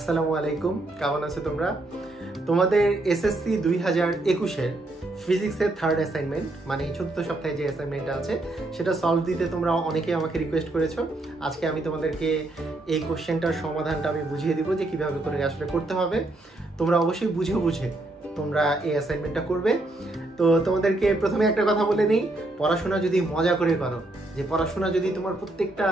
আসসালামু আলাইকুম, কেমন আছো তোমরা? তোমাদের এসএসসি 2021-এর ফিজিক্সের থার্ড অ্যাসাইনমেন্ট মানে চতুর্থ সপ্তাহে যে অ্যাসাইনমেন্টটা আছে সেটা সলভ দিতে তোমরা অনেকেই আমাকে রিকোয়েস্ট করেছো। আজকে আমি তোমাদেরকে এই কোশ্চেনটার সমাধানটা আমি বুঝিয়ে দিব যে কিভাবে করে আসলে করতে হবে। তোমরা অবশ্যই বুঝে তোমরা এই অ্যাসাইনমেন্টটা করবে। তো তোমাদেরকে প্রথমে একটা কথা বলে নেই, পড়াশোনা যদি মজা করে করো, যে পড়াশোনা যদি তোমার প্রত্যেকটা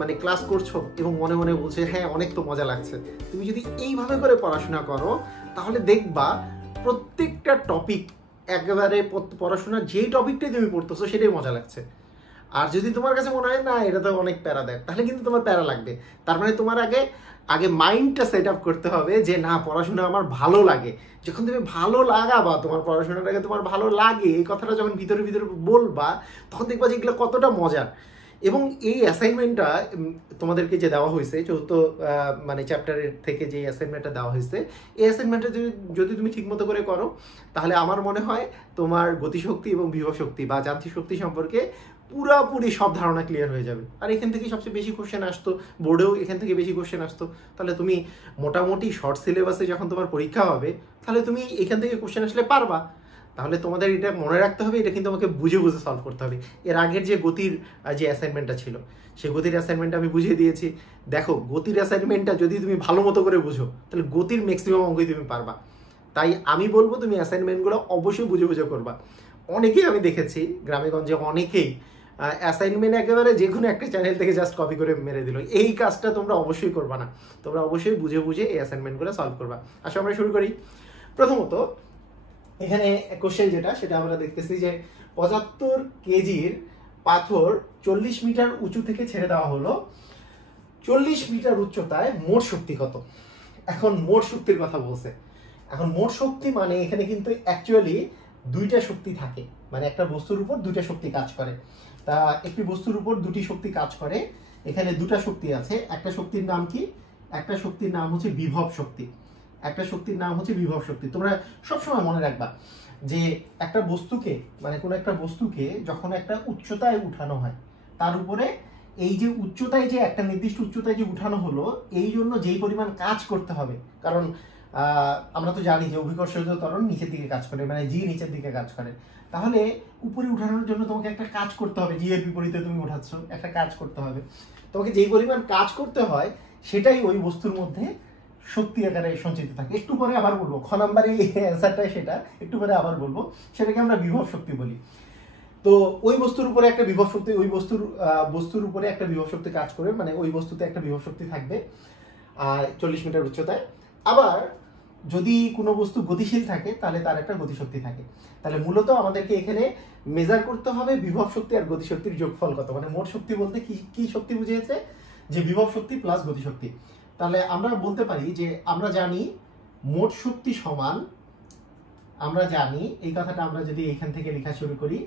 মানে ক্লাস করছো এবং মনে মনে বলছে হ্যাঁ অনেক তো মজা লাগছে, তুমি যদি এইভাবে করে পড়াশোনা করো তাহলে দেখবা প্রত্যেকটা টপিক একেবারে পড়াশোনার যেই টপিকটাই তুমি পড়তেছো সেটাই মজা লাগছে। আর যদি তোমার কাছে মনে হয় না এটা তো অনেক প্যারা দেয়, তাহলে কিন্তু তোমার প্যারা লাগবে। তার মানে তোমার আগে মাইন্ডটা সেট আপ করতে হবে যে না, পড়াশোনা আমার ভালো লাগে। যখন তুমি ভালো লাগাবা, তোমার পড়াশোনাটাকে তোমার ভালো লাগে, এই কথাটা যখন ভিতরে ভিতরে বলবা, তখন দেখবা যে এগুলো কতটা মজার। এবং এই অ্যাসাইনমেন্টটা তোমাদেরকে যে দেওয়া হয়েছে চতুর্থ মানে চ্যাপ্টারের থেকে যে অ্যাসাইনমেন্টটা দেওয়া হয়েছে, এই অ্যাসাইনমেন্টটা যদি তুমি ঠিকমতো করে করো তাহলে আমার মনে হয় তোমার গতিশক্তি এবং বিভব শক্তি বা যান্ত্রিক শক্তি সম্পর্কে পুরোপুরি সব ধারণা ক্লিয়ার হয়ে যাবে। আর এখান থেকে সবচেয়ে বেশি কোশ্চেন আসতো, বোর্ডেও এখান থেকে বেশি কোশ্চেন আসতো। তাহলে তুমি মোটামুটি শর্ট সিলেবাসে যখন তোমার পরীক্ষা হবে তাহলে তুমি এখান থেকে কোশ্চেন আসলে পারবা। তাহলে তোমাদের এটা মনে রাখতে হবে, এটা কিন্তু আমাকে বুঝে সলভ করতে হবে। এর আগের যে গতির যে অ্যাসাইনমেন্টটা ছিল, সেই গতির অ্যাসাইনমেন্টটা আমি বুঝিয়ে দিয়েছি। দেখো, গতির অ্যাসাইনমেন্টটা যদি তুমি ভালো মতো করে বুঝো তাহলে গতির ম্যাক্সিমাম অঙ্কই তুমি পারবা। তাই আমি বলবো তুমি অ্যাসাইনমেন্টগুলো অবশ্যই বুঝে করবা। অনেকেই আমি দেখেছি গ্রামেগঞ্জে অনেকেই অ্যাসাইনমেন্ট একেবারে যে কোনো একটা চ্যানেল থেকে জাস্ট কপি করে মেরে দিল। এই কাজটা তোমরা অবশ্যই করবা না, তোমরা অবশ্যই বুঝে এই অ্যাসাইনমেন্টগুলো সলভ করবা। আসো আমরা শুরু করি। প্রথমত এখানে কোশ্চেন যেটা সেটা আমরা দেখতেছি যে 75 কেজির পাথর 40 মিটার উঁচু থেকে ছেড়ে দেওয়া হলো, 40 মিটার উচ্চতায় মোট শক্তি কত? এখন মোট শক্তির কথা বলছে। এখন মোট শক্তি মানে এখানে কিন্তু অ্যাকচুয়ালি দুইটা শক্তি থাকে, মানে একটা বস্তুর উপর দুইটা শক্তি কাজ করে। তা একটি বস্তুর উপর দুটি শক্তি কাজ করে, এখানে দুটা শক্তি আছে। একটা শক্তির নাম কি? একটা শক্তির নাম হচ্ছে বিভব শক্তি, একটা শক্তির নাম হচ্ছে বিভব শক্তি। তোমরা সবসময় মনে রাখবা যে একটা বস্তুকে মানে কোনো একটা বস্তুকে যখন একটা উচ্চতায় উঠানো হয়, তার উপরে এই যে উচ্চতায় যে একটা নির্দিষ্ট উচ্চতায় যে উঠানো হলো, এই জন্য যেই পরিমাণ কাজ করতে হবে, কারণ আমরা তো জানি যে অভিকর্ষজ ত্বরণ নিচের দিকে কাজ করে, মানে জি নিচের দিকে কাজ করে। তাহলে উপরে উঠানোর জন্য তোমাকে একটা কাজ করতে হবে, জি এর বিপরীতে তুমি উঠাচ্ছ, একটা কাজ করতে হবে। তোমাকে যেই পরিমাণ কাজ করতে হয় সেটাই ওই বস্তুর মধ্যে শক্তি আকারে সঞ্চিত থাকে। একটু পরে আবার বলবো, খ নাম্বারে অ্যান্সারটাই সেটা, একটু পরে আবার বলবো। সেটাকে আমরা বিভব শক্তি বলি। তো ওই বস্তুর উপরে একটা বিভব শক্তি, ওই বস্তুর উপরে একটা বিভব শক্তি কাজ করে, মানে ওই বস্তুতে একটা বিভব শক্তি থাকবে 40 মিটার উচ্চতায়। আবার যদি কোনো বস্তু গতিশীল থাকে তাহলে তার একটা গতিশক্তি থাকে। তাহলে মূলত আমাদেরকে এখানে মেজার করতে হবে বিভব শক্তি আর গতিশক্তির যোগফল কত। মানে মোট শক্তি বলতে কি শক্তি বুঝিয়েছে? যে বিভব শক্তি প্লাস গতিশক্তি। তাহলে আমরা বলতে পারি যে আমরা জানি মোট শক্তি সমান, আমরা জানি এই কথাটা আমরা যদি এখান থেকে লেখা শুরু করি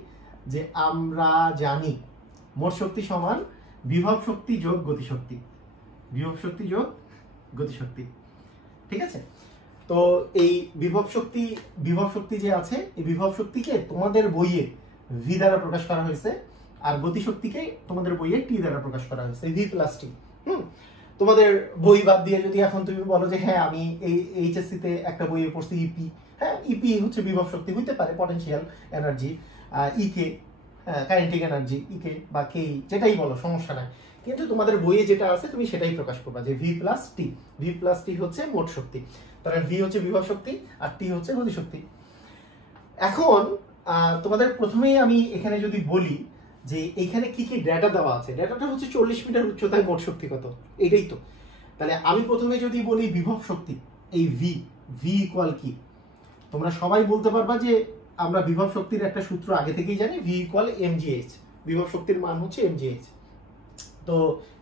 যে আমরা জানি মোট শক্তি সমান বিভব শক্তি যোগ গতিশক্তি, বিভব শক্তি যোগ গতিশক্তি। ঠিক আছে? তো এই বিভব শক্তি যে আছে, এই বিভব শক্তিকে তোমাদের বইয়ে ভি দ্বারা প্রকাশ করা হয়েছে, আর গতিশক্তিকে তোমাদের বইয়ে টি দ্বারা প্রকাশ করা হয়েছে, ভি প্লাস টি। তোমাদের বই বাদ দিয়ে যদি এখন তুমি বলো যে হ্যাঁ আমি এই এইচএসসি তে একটা বইয়ে পড়ছি ইপি, হ্যাঁ ইপি হচ্ছে বিভব শক্তি, হইতে পারে পটেনশিয়াল এনার্জি, ইকে কাইনেটিক এনার্জি, ইকে বা কে যেটাই বলো সমস্যা নাই, কিন্তু তোমাদের বইয়ে যেটা আছে তুমি সেটাই প্রকাশ করবা যে ভি প্লাস টি। ভি প্লাস টি হচ্ছে মোট শক্তি, তাহলে ভি হচ্ছে বিভব শক্তি আর টি হচ্ছে গতিশক্তি। এখন তোমাদের প্রথমেই আমি এখানে যদি বলি যে এখানে কি ডেটা দেওয়া আছে, ডেটাটা হচ্ছে 40 মিটার উচ্চতায় মোট শক্তি কত, এটাই তো। তাহলে আমি প্রথমে যদি বলি বিভব শক্তি, এই ভি ইকুয়াল কি, তোমরা সবাই বলতে পারবা যে আমরা বিভব শক্তির একটা সূত্র আগে থেকেই জানি, ভি ইকুয়াল এমজিএইচ, বিভব শক্তির মান হচ্ছে এমজিএইচ। তো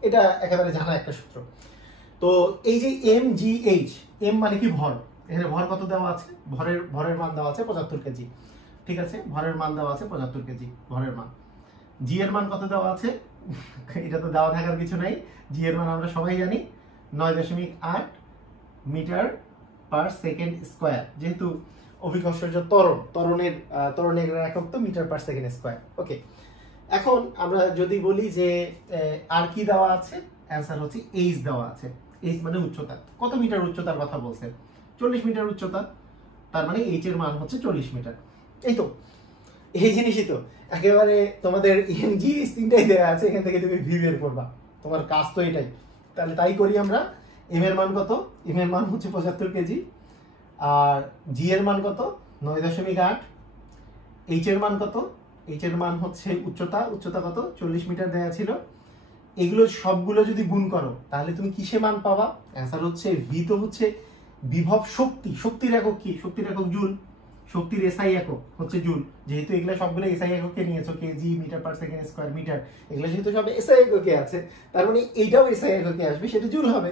এটা একেবারে জানা একটা সূত্র। তো এই যে এমজিএইচ, এম মানে কি ভর, এখানে ভর কত দেওয়া আছে, ভরের মান দেওয়া আছে 75 কেজি। ঠিক আছে, ভরের মান দেওয়া আছে 75 কেজি ভরের মান। জি এর মান কত দেওয়া আছে, এটা তো দেওয়া থাকার কিছু নাই, জি এর মান আমরা সবাই জানি 9.8 মিটার পার সেকেন্ড স্কয়ার, যেহেতু অভিকর্ষজ ত্বরণের একক তো মিটার পার সেকেন্ড স্কয়ার। ওকে, এখন আমরা যদি বলি যে আর কি দেওয়া আছে, অ্যান্সার হচ্ছে এইচ দেওয়া আছে। এইচ মানে উচ্চতা। কত মিটার উচ্চতার কথা বলছে? 40 মিটার উচ্চতা, তার মানে এইচ এর মান হচ্ছে 40 মিটার। এই তো এই জিনিসই তো একেবারে তোমাদের এমজি তিনটাই দেওয়া আছে, এখান থেকে তুমি ভি বের করবা, তোমার কাজ তো এটাই। তাহলে তাই করি আমরা। এম এর মান কত? এম এর মান হচ্ছে 75 কেজি। আর জি এর মান কত? 9.8। এইচ এর মান কত? এইচ এর মান হচ্ছে উচ্চতা, উচ্চতা কত? 40 মিটার দেওয়া ছিল। এগুলো সবগুলো যদি গুণ করো তাহলে তুমি কিসে মান পাবা? অ্যান্সার হচ্ছে ভি তো হচ্ছে বিভব শক্তি। শক্তির একক কি? শক্তির একক জুল। শক্তির এসআই একক হচ্ছে জুল। যেহেতু এগুলো সবগুলো এসআই এককে নিয়েছো, KG, metre per second square, metre, এগুলো যেহেতু সব এসআই এককে আছে, তার মানে এইটাও এসআই এককে আসবে, সেটা জুল হবে।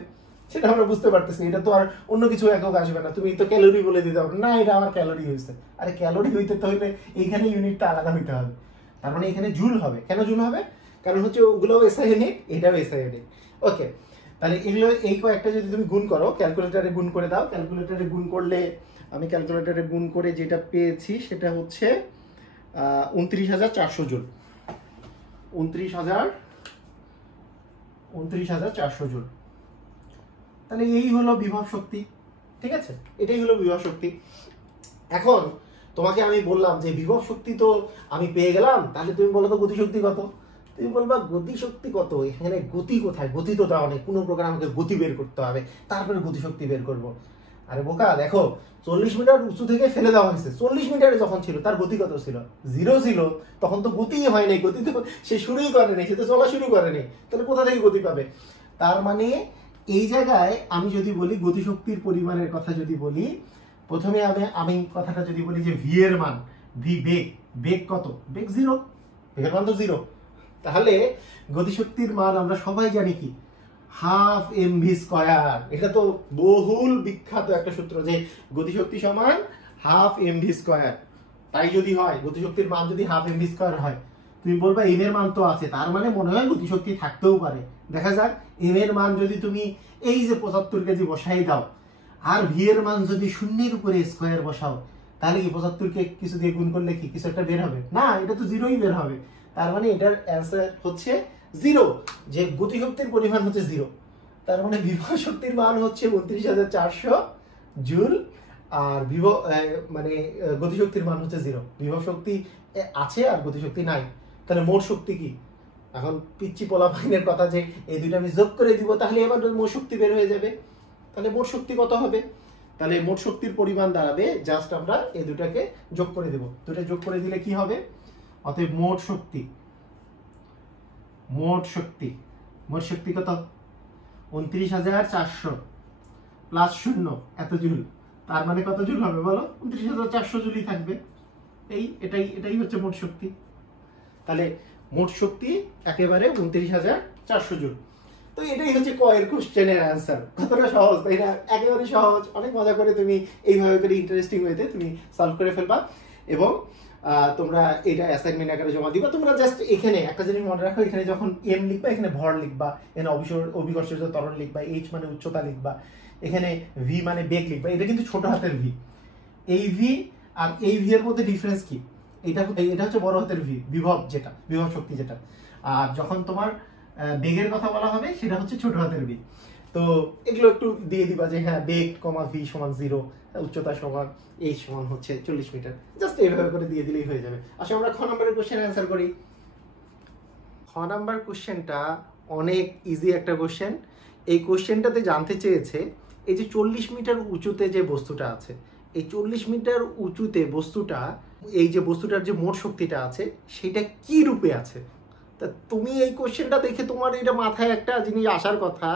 সেটা আমরা বুঝতে পারতেছি। এটা তো আর অন্য কিছু একক আসবে না। তুমি তো ক্যালোরি বলে দিতে হবে না, এটা আমার ক্যালোরি হয়েছে। আরে ক্যালোরি হইতে তো হইলে এইখানে ইউনিটটা আলাদা হইতে হবে, তার মানে এখানে জুল হবে। কেন জুল হবে? কারণ হচ্ছে ওগুলোও এসআই ইউনিট, এটাও এসআই ইউনিট। ওকে, তাহলে এগুলো এই কয়েকটা যদি তুমি গুণ করো, ক্যালকুলেটরে গুণ করে দাও। ক্যালকুলেটরে গুণ করলে, আমি ক্যালকুলেটরে গুণ করে যেটা পেয়েছি সেটা হচ্ছে 29,400 জুল। 29,400 জুল। তাহলে এই হলো বিভব শক্তি। ঠিক আছে, এটাই হলো বিভব শক্তি। এখন তোমাকে আমি বললাম যে বিভব শক্তি তো আমি পেয়ে গেলাম, তাহলে তুমি বলো তো গতিশক্তি কত? তুমি বলবা গতিশক্তি কত? এখানে গতি কোথায়? গতি তো দেওয়া নেই, কোনো প্রকার আমাকে গতি বের করতে হবে, তারপরে গতিশক্তি বের করব। আরে বোকা, দেখো 40 মিটার উঁচু থেকে ফেলে দেওয়া হয়েছে। 40 মিটারে যখন ছিল তার গতি কত ছিল? 0 ছিল। তখন তো গতিই হয় নাই, গতি তো সে শুরুই করেনি, সে তো চলা শুরু করেনি। তাহলে কোথা থেকে গতি পাবে? তার মানে এই জায়গায় আমি যদি বলি গতিশক্তির পরিমাণের কথা যদি বলি, প্রথমে আমি কথাটা যদি বলি যে ভি এর মান, ভি বেগ, বেগ কত? বেগ 0, বেগের মান তো 0। তাহলে গতিশক্তির মান আমরা সবাই জানি কি? Half MV square. এটা তো বহুল বিখ্যাত একটা সূত্র যে গতিশক্তি সমান হাফ এমভি স্কয়ার। তাই যদি হয়, গতিশক্তির মান যদি হাফ এমভি স্কয়ার হয়, তুমি বলবা এম এর মান তো আছে, তার মানে মনে হয় গতিশক্তি থাকতেও পারে। দেখা যাক, এম এর মান যদি তুমি এই যে 75 কেজি বসাই দাও, আর ভি এর মান যদি শূন্যের উপরে স্কয়ার বসাও, তাহলে কি 75 কে কিছু দিয়ে গুণ করলে কি কিছু একটা বের হবে? না, এটা তো 0ই বের হবে। তার মানে এটার অ্যান্সার হচ্ছে 0, যে গতিশক্তির পরিমাণ হচ্ছে 0। তার মানে বিভব শক্তির মান হচ্ছে 29,400 জুল, আর মানে গতিশক্তির মান হচ্ছে 0। বিভব শক্তি আছে আর গতিশক্তি নাই। তাহলে মোট শক্তি কি? এখন পিচ্চি পোলাপাইনের কথা যে এই দুইটা আমি যোগ করে দিব, তাহলে এবার মোট শক্তি বের হয়ে যাবে। তাহলে মোট শক্তি কত হবে? তাহলে মোট শক্তির পরিমাণ দাঁড়াবে, জাস্ট আমরা এই দুটাকে যোগ করে দেব। দুটো যোগ করে দিলে কি হবে? অতএব মোট শক্তি, মোট শক্তি, মোট শক্তি কত? 29,400 প্লাস 0 এত জুল। তার মানে কত জুল হবে বলো? 29,400 জুলই থাকবে। এটাই হচ্ছে মোট শক্তি। তাহলে মোট শক্তি একেবারে 29,400 জুল। তো এটাই হচ্ছে কয়ের কোশ্চেনের অ্যান্সার। কতটা সহজ, তাই না? একেবারে সহজ। অনেক মজা করে তুমি এইভাবে করে ইন্টারেস্টিং ওয়েতে তুমি সলভ করে ফেলবা, এবং তোমরা এটা অ্যাসাইনমেন্ট আকারে জমা দিবা। তোমরা জাস্ট এখানে একটা জিনিস মনে রাখো, এখানে যখন এম লিখবা, এখানে ভর লিখবা, এখানে অভিকর্ষজ ত্বরণ লিখবা, এইচ মানে উচ্চতা লিখবা, এখানে ভি মানে বেগ লিখবা। এটা কিন্তু ছোট হাতের ভি। এই ভি আর এই ভি এর মধ্যে ডিফারেন্স কি? এটা হচ্ছে বড় হাতের ভি, বিভব, যেটা বিভব শক্তি যেটা। আর যখন তোমার বেগের কথা বলা হবে সেটা হচ্ছে ছোট হাতের ভি। তো এগুলো একটু দিয়ে দিবা যে হ্যাঁ, বেগ কমা ভি সমান 0, উচ্চতা সমান এইচ সমান হচ্ছে 40 মিটার। জাস্ট এইভাবে করে দিয়ে দিলেই হয়ে যাবে। আসলে আমরা খ নম্বরের কোশ্চেন অ্যান্সার করি। খ নাম্বার কোশ্চেনটা অনেক ইজি একটা কোশ্চেন। এই কোশ্চেনটাতে জানতে চেয়েছে এই যে 40 মিটার উঁচুতে যে বস্তুটা আছে, এই 40 মিটার উঁচুতে বস্তুটা, এই যে বস্তুটার যে মোট শক্তিটা আছে সেটা কি রূপে আছে। তা তুমি এই কোশ্চেনটা দেখে তোমার এটা মাথায় একটা জিনিস আসার কথা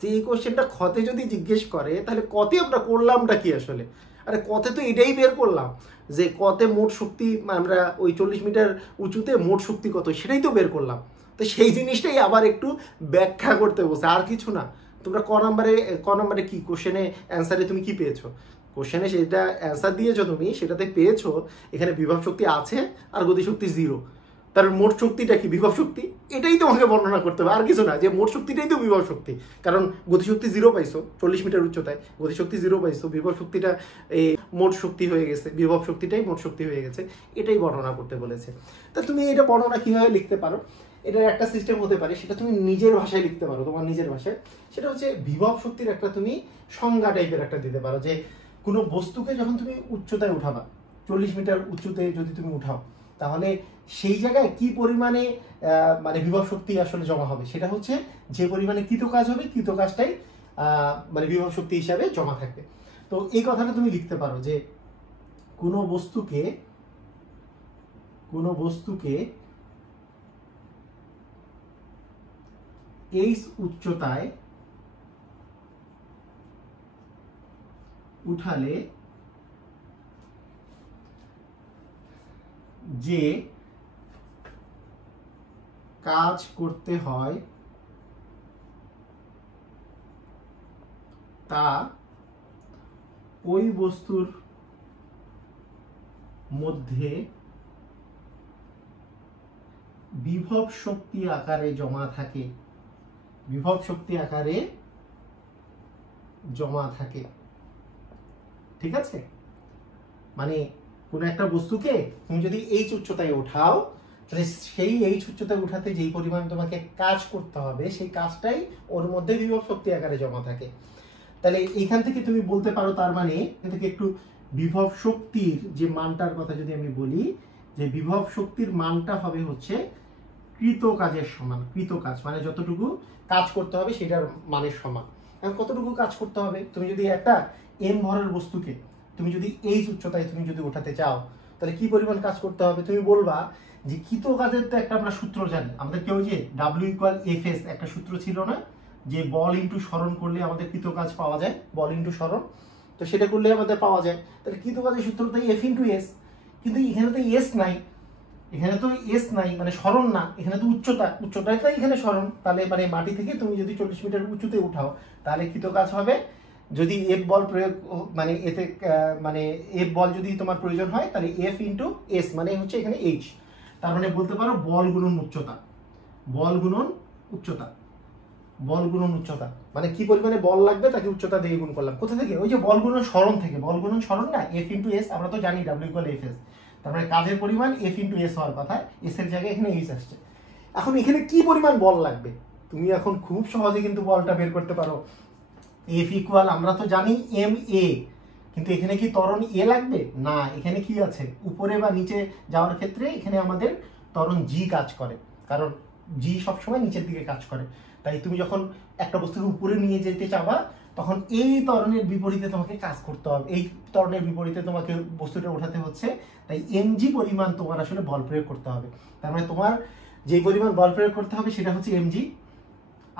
যে এই কোশ্চেনটা খতে যদি জিজ্ঞেস করে তাহলে কতে আমরা করলামটা কি আসলে। আরে কতে তো এটাই বের করলাম যে কতে মোট শক্তি, আমরা ওই 40 মিটার উঁচুতে মোট শক্তি কত সেটাই তো বের করলাম। তো সেই জিনিসটাই আবার একটু ব্যাখ্যা করতে বসে, আর কিছু না। তোমরা ক নম্বরে কি কোশ্চেনে অ্যান্সারে তুমি কি পেয়েছো? কোশ্চেনে সেটা অ্যান্সার দিয়েছো তুমি, সেটাতে পেয়েছো এখানে বিভব শক্তি আছে আর গতিশক্তি 0। তার মোট শক্তিটা কি? বিভব শক্তি। এটাই তোমাকে বর্ণনা করতে হবে, আর কিছু না। যে মোট শক্তিটাই তো বিভব শক্তি, কারণ গতিশক্তি 0 পাইছো 40 মিটার উচ্চতায়, গতিশক্তি 0 পাইছো, বিভব শক্তিটা এই মোট শক্তি হয়ে গেছে, বিভব শক্তিটাই মোট শক্তি হয়ে গেছে। এটাই বর্ণনা করতে বলেছে। তা তুমি এটা বর্ণনা কিভাবে লিখতে পারো? এটার একটা সিস্টেম হতে পারে, সেটা তুমি নিজের ভাষায় লিখতে পারো, তোমার নিজের ভাষায়। সেটা হচ্ছে বিভব শক্তির একটা তুমি সংজ্ঞা টাইপের একটা দিতে পারো, যে কোনো বস্তুকে যখন তুমি উচ্চতায় উঠাবা, 40 মিটার উঁচুতে যদি তুমি উঠাও, তাহলে সেই জায়গায় কি পরিমাণে মানে বিভব শক্তি আসলে জমা হবে, সেটা হচ্ছে যে পরিমাণে কৃতকাজ হবে, কৃতকাজটাই মানে বিভব শক্তি হিসাবে জমা থাকবে। তো এই কথাটা তুমি লিখতে পারো যে কোনো বস্তুকে এই উচ্চতায় উঠালে যে কাজ করতে হয় তা ওই বস্তুর মধ্যে বিভব শক্তি আকারে জমা থাকে, বিভব শক্তি আকারে জমা থাকে। ঠিক আছে, মানে কোন একটা বস্তুকে তুমি যদি এই উচ্চতায় ওঠাও, তাহলে সেই এই উচ্চতায় উঠাতে যেই পরিমাণ তোমাকে কাজ করতে হবে, সেই কাজটাই ওর মধ্যে বিভব শক্তি আকারে জমা থাকে। তাহলে এইখান থেকে তুমি বলতে পারো, তার মানে এখান থেকে একটু বিভব শক্তির যে মানটার কথা যদি আমি বলি, যে বিভব শক্তির মানটা হবে হচ্ছে কৃত কাজের সমান। কৃত কাজ মানে যতটুকু কাজ করতে হবে সেটার মানের সমান। এখন কতটুকু কাজ করতে হবে, তুমি যদি একটা এম ভরের বস্তুকে তুমি যদি এই উচ্চতায় তুমি যদি ওঠাতে চাও, তাহলে কি পরিমাণ কাজ করতে হবে, তুমি বলবা যে কৃত কাজের তো একটা আমরা সূত্র জানি, আমাদের কেউ যে W=Fs একটা সূত্র ছিল না, যে বল ইন্টু সরণ করলে আমাদের কৃত কাজ পাওয়া যায়, বল ইন্টু সরণ, তো সেটা করলে আমাদের পাওয়া যায়। তাহলে কৃত কাজের সূত্রটাই F×S, কিন্তু এখানে তো এস নাই, এখানে তো এস নাই মানে সরণ না, এখানে তো উচ্চতায় তো এখানে সরণ। তাহলে মানে মাটি থেকে তুমি যদি 40 মিটার উঁচুতে উঠাও, তাহলে কৃত কাজ হবে, যদি এফ বল প্রয়োগ মানে এতে মানে এফ বল যদি তোমার প্রয়োজন হয়, তাহলে F×S মানে হচ্ছে এখানে H। তার মানে বলতে পারো বল গুণন উচ্চতা, বল গুণন উচ্চতা, বল গুণন উচ্চতা মানে কি পরিমাণে বল লাগবে তাকে উচ্চতা দিয়ে গুণ করলাম। কোথা থেকে, ওই যে বল গুণন সরণ থেকে, বল গুণন সরণ না, F×S আমরা তো জানি W=Fs, তার মানে কাজের পরিমাণ F×S হওয়ার কথা, এস এর জায়গায় এখানে H আসছে। এখন এখানে কি পরিমাণ বল লাগবে, তুমি এখন খুব সহজে কিন্তু বলটা বের করতে পারো। F= আমরা তো জানি ma, কিন্তু এখানে কি ত্বরণ এ লাগবে না, এখানে কি আছে, উপরে বা নিচে যাওয়ার ক্ষেত্রে এখানে আমাদের ত্বরণ জি কাজ করে, কারণ জি সবসময় নিচের দিকে কাজ করে। তাই তুমি যখন একটা বস্তুকে উপরে নিয়ে যেতে চাবা, তখন এই ত্বরণের বিপরীতে তোমাকে কাজ করতে হবে, এই ত্বরণের বিপরীতে তোমাকে বস্তুটা ওঠাতে হচ্ছে, তাই mg পরিমাণ তোমার আসলে বল প্রয়োগ করতে হবে। তার মানে তোমার যে পরিমাণ বল প্রয়োগ করতে হবে সেটা হচ্ছে mg,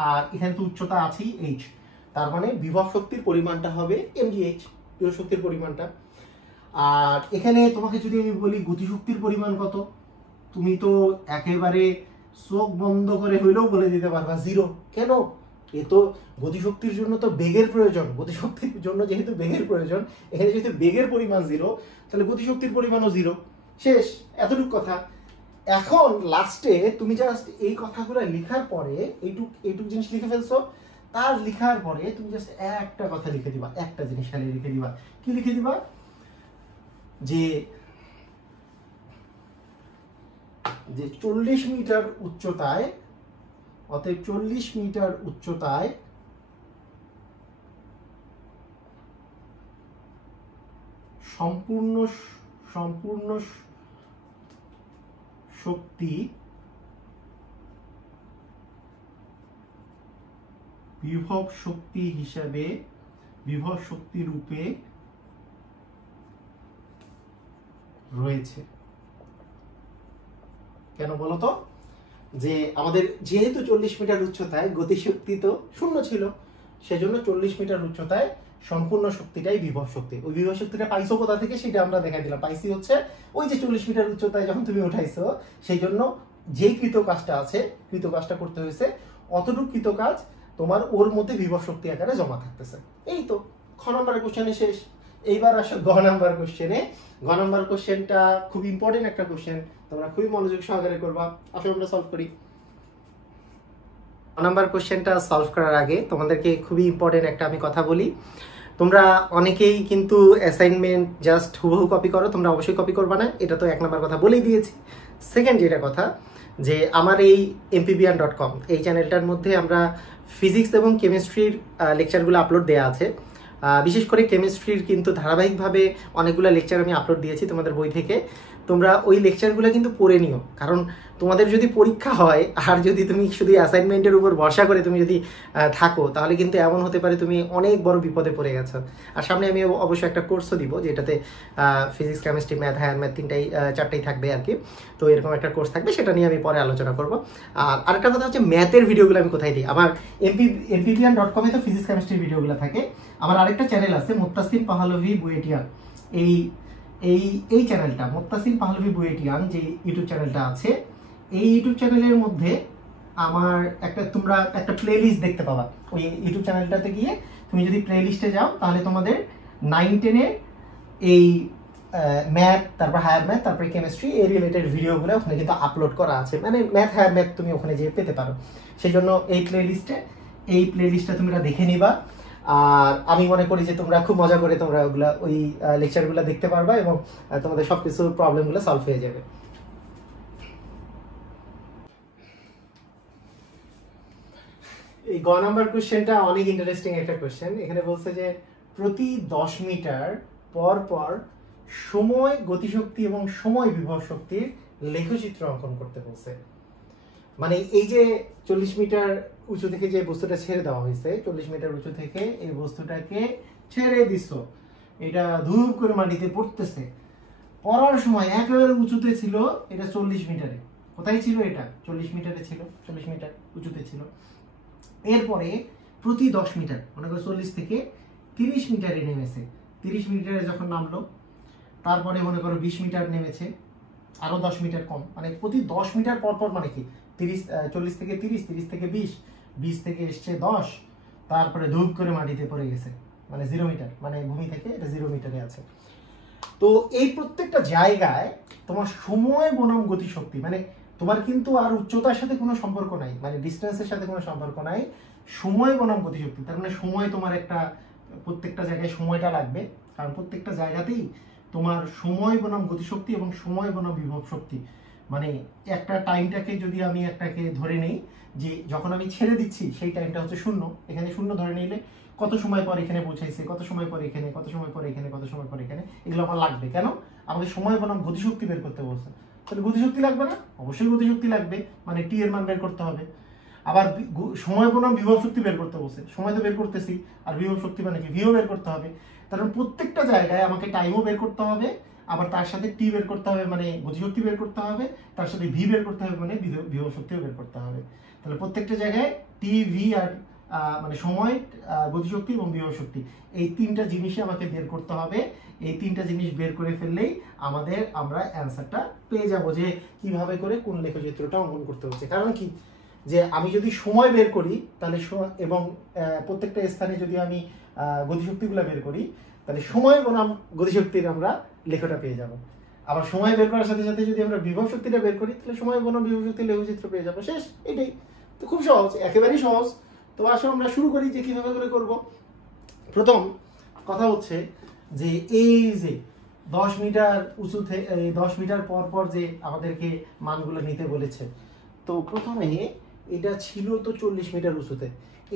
আর এখানে তো উচ্চতা আছেই h, তার মানে বিভব শক্তির পরিমাণটা হবে mgh, বিভব শক্তির পরিমাণটা। আর এখানে তোমাকে যদি আমি বলি গতিশক্তির পরিমাণ কত, তুমি তো একেবারে চোখ বন্ধ করে হইলেও বলে দিতে পারবা 0। কেন, এ তো গতিশক্তির জন্য তো বেগের প্রয়োজন, গতিশক্তির জন্য যেহেতু বেগের প্রয়োজন, এখানে যেহেতু বেগের পরিমাণ 0, তাহলে গতিশক্তির পরিমাণও 0। শেষ, এতটুকু কথা। এখন লাস্টে তুমি জাস্ট এই কথাগুলো লেখার পরে এইটুক জিনিস লিখে ফেলছো, তার লেখার পরে তুমি জাস্ট একটা কথা লিখে দিবা, একটা জিনিস খালি লিখে দিবা। কি লিখে দিবা, যে 40 মিটার উচ্চতায়, অতএব 40 মিটার উচ্চতায় সম্পূর্ণ শক্তি বিভব শক্তি হিসাবে, বিভব শক্তি রূপে রয়েছে। কেন বলতো, যে আমাদের যেহেতু 40 মিটার উচ্চতায় গতিশক্তি তো 0 ছিল, সেজন্য 40 মিটার উচ্চতায় সম্পূর্ণ শক্তিটাই বিভব শক্তি। ওই বিভব শক্তিটা পাইছো কোথা থেকে সেটা আমরা দেখাই দিলাম, পাইছি হচ্ছে ওই যে 40 মিটার উচ্চতায় যখন তুমি উঠাইছো, সেই জন্য যেই কৃত কাজটা আছে, কৃত কাজটা করতে হয়েছে, অতটুকু কৃত কাজ তোমার ওর মধ্যে বিভব শক্তি আকারে জমা থাকতেছে। এই তো খ নম্বরের কোশ্চেনে শেষ। এইবার আসো গ নাম্বার কোশ্চেনে। গ নাম্বার কোশ্চেনটা খুব ইম্পর্টেন্ট একটা কোশ্চেন, তোমরা খুবই মনোযোগ সহকারে করবা। আসো আমরা সলভ করি। গ নাম্বার কোশ্চেনটা সলভ করার আগে তোমাদেরকে খুবই ইম্পর্টেন্ট একটা আমি কথা বলি। তোমরা অনেকেই কিন্তু অ্যাসাইনমেন্ট জাস্ট হুবহু কপি করো, তোমরা অবশ্যই কপি করবা না, এটা তো 1 নাম্বার কথা বলেই দিয়েছি। সেকেন্ড যেটা কথা, যে আমার এই mpbian.com এই চ্যানেলটার মধ্যে আমরা ফিজিক্স এবং কেমিস্ট্রির লেকচারগুলো আপলোড দেওয়া আছে। বিশেষ করে কেমিস্ট্রির কিন্তু ধারাবাহিকভাবে অনেকগুলো লেকচার আমি আপলোড দিয়েছি তোমাদের বই থেকে। তোমরা ওই লেকচারগুলো কিন্তু পড়ে নিও, কারণ তোমাদের যদি পরীক্ষা হয় আর যদি তুমি শুধু অ্যাসাইনমেন্টের উপর ভরসা করে তুমি যদি থাকো, তাহলে কিন্তু এমন হতে পারে তুমি অনেক বড় বিপদে পড়ে গেছো। আর সামনে আমি অবশ্যই একটা কোর্সও দিব, যেটাতে physics, chemistry, math, higher math চারটাই থাকবে আর কি। তো এরকম একটা কোর্স থাকবে, সেটা নিয়ে আমি পরে আলোচনা করবো। আর আরেকটা কথা হচ্ছে, ম্যাথের ভিডিওগুলো আমি কোথায় দিই? আমার mpbian.com-এ তো ফিজিক্স কেমিস্ট্রির ভিডিওগুলো থাকে। আমার আরেকটা চ্যানেল আছে মুত্তাসিম পাহলভি বুয়েটিয়ান, এই চ্যানেলটা মুত্তাসিম পাহলভি বুয়েটিয়ান যে ইউটিউব চ্যানেলটা আছে, এই ইউটিউব চ্যানেলের মধ্যে আমার তোমরা একটা প্লে লিস্ট দেখতে পাবা। ওই ইউটিউব চ্যানেলটাতে গিয়ে তুমি যদি প্লে লিস্টে যাও, তাহলে তোমাদের 9-10-এর এই ম্যাথ, তারপর হায়ার ম্যাথ, তারপরে কেমিস্ট্রি, এই রিলেটেড ভিডিওগুলো ওখানে কিন্তু আপলোড করা আছে। মানে ম্যাথ, হায়ার ম্যাথ তুমি ওখানে যেয়ে পেতে পারো। সেই জন্য এই প্লে লিস্টটা তোমরা দেখে নিবা। আর আমি মনে করি যে তোমরা খুব মজা করে তোমরা ওই লেকচারগুলো দেখতে পারবা এবং তোমাদের সবকিছু প্রবলেমগুলো সলভ হয়ে যাবে। এই গ নাম্বার কোশ্চেনটা অনেক ইন্টারেস্টিং একটা কোশ্চেন। এখানে বলছে যে প্রতি 10 মিটার পর পর সময় গতিশক্তি এবং সময় বিভব শক্তির লেখচিত্র অঙ্কন করতে বলছে। মানে এই যে 40 মিটার উঁচু থেকে যে বস্তুটা ছেড়ে দেওয়া হয়েছে, 40 মিটার উঁচু থেকে এই বস্তুটাকে ছেড়ে দিছ, এটা ধূপ করে মাটিতে পড়তেছে। পড়ার সময় একেবারে উঁচুতে ছিল, এটা 40 মিটারে। কোথায় ছিল? এটা 40 মিটারে ছিল, 40 মিটার উঁচুতে ছিল। এরপরে প্রতি 10 মিটার, মনে করো 40 থেকে 30 মিটারে নেমেছে। 30 মিটারে যখন নামলো, তারপরে মনে করো 20 মিটার নেমেছে, আরো 10 মিটার কম। মানে প্রতি 10 মিটার পর পর, মানে কি 40 থেকে 30, 30 থেকে 20, 20 থেকে এসছে 10, তারপরে ধূপ করে মাটিতে পড়ে গেছে, মানে 0 মিটার, মানে ভূমি থেকে এটা 0 মিটারে আছে। তো এই প্রত্যেকটা জায়গায় তোমার সময় বনাম গতিশক্তি, মানে তোমার কিন্তু আর উচ্চতার সাথে কোনো সম্পর্ক নাই, মানে ডিস্টেন্সের সাথে কোনো সম্পর্ক নাই, সময় বনাম গতিশক্তি। তার মানে সময় তোমার প্রত্যেকটা জায়গায় সময়টা লাগবে, কারণ প্রত্যেকটা জায়গাতেই তোমার সময় বনাম গতিশক্তি এবং সময় বনাম বিভব শক্তি। মানে একটা টাইমটাকে যদি আমি একটাকে ধরে নেই যে যখন আমি ছেড়ে দিচ্ছি সেই টাইমটা হচ্ছে 0, এখানে 0 ধরে নিলে কত সময় পর এখানে পৌঁছাইছে, কত সময় পর এখানে, কত সময় পর এখানে, কত সময় পর এখানে, এগুলো আমার লাগবে। কেন? আমাকে সময় বনাম গতিশক্তি বের করতে বলছে। তাহলে গতিশক্তি লাগবে না? অবশ্যই গতিশক্তি লাগবে, মানে টি এর মান বের করতে হবে। আবার সময় বনাম বিভব শক্তি বের করতে বলছে, সময় তো বের করতেছি, আর বিভব শক্তি মানে কি, ভিও বের করতে হবে। কারণ প্রত্যেকটা জায়গায় আমাকে টাইমও বের করতে হবে, আবার তার সাথে টি বের করতে হবে, মানে গতিশক্তি বের করতে হবে, তার সাথে ভি বের করতে হবে, মানে বিভব শক্তিও বের করতে হবে। তাহলে প্রত্যেকটা জায়গায় টি, ভি আর মানে সময়, গতিশক্তি এবং বিভব শক্তি, এই 3টা জিনিসই আমাকে বের করতে হবে। এই 3টা জিনিস বের করে ফেললেই আমরা অ্যান্সারটা পেয়ে যাব যে কিভাবে করে কোন লেখচিত্রটা অঙ্কন করতে হচ্ছে। কারণ কি, যে আমি যদি সময় বের করি তাহলে এবং প্রত্যেকটা স্থানে যদি আমি গতিশক্তিগুলো বের করি, তাহলে সময় বনাম গতিশক্তির আমরা লেখটা পেয়ে যাব। আবার সময় বের করার সাথে সাথে যদি আমরা বিভব শক্তিটা বের করি, তাহলে সময় বনাম বিভব শক্তির লেখচিত্র পেয়ে যাবো। শেষ, এটাই তো, খুব সহজ, একেবারেই সহজ। তো আসলে আমরা শুরু করি যে কিভাবে করে করব। প্রথম কথা হচ্ছে যে এই যে 10 মিটার উঁচু থেকে 10 মিটার পর পর যে আমাদেরকে মানগুলো নিতে বলেছে, তো প্রথমে এটা ছিল তো 40 মিটার উঁচুতে।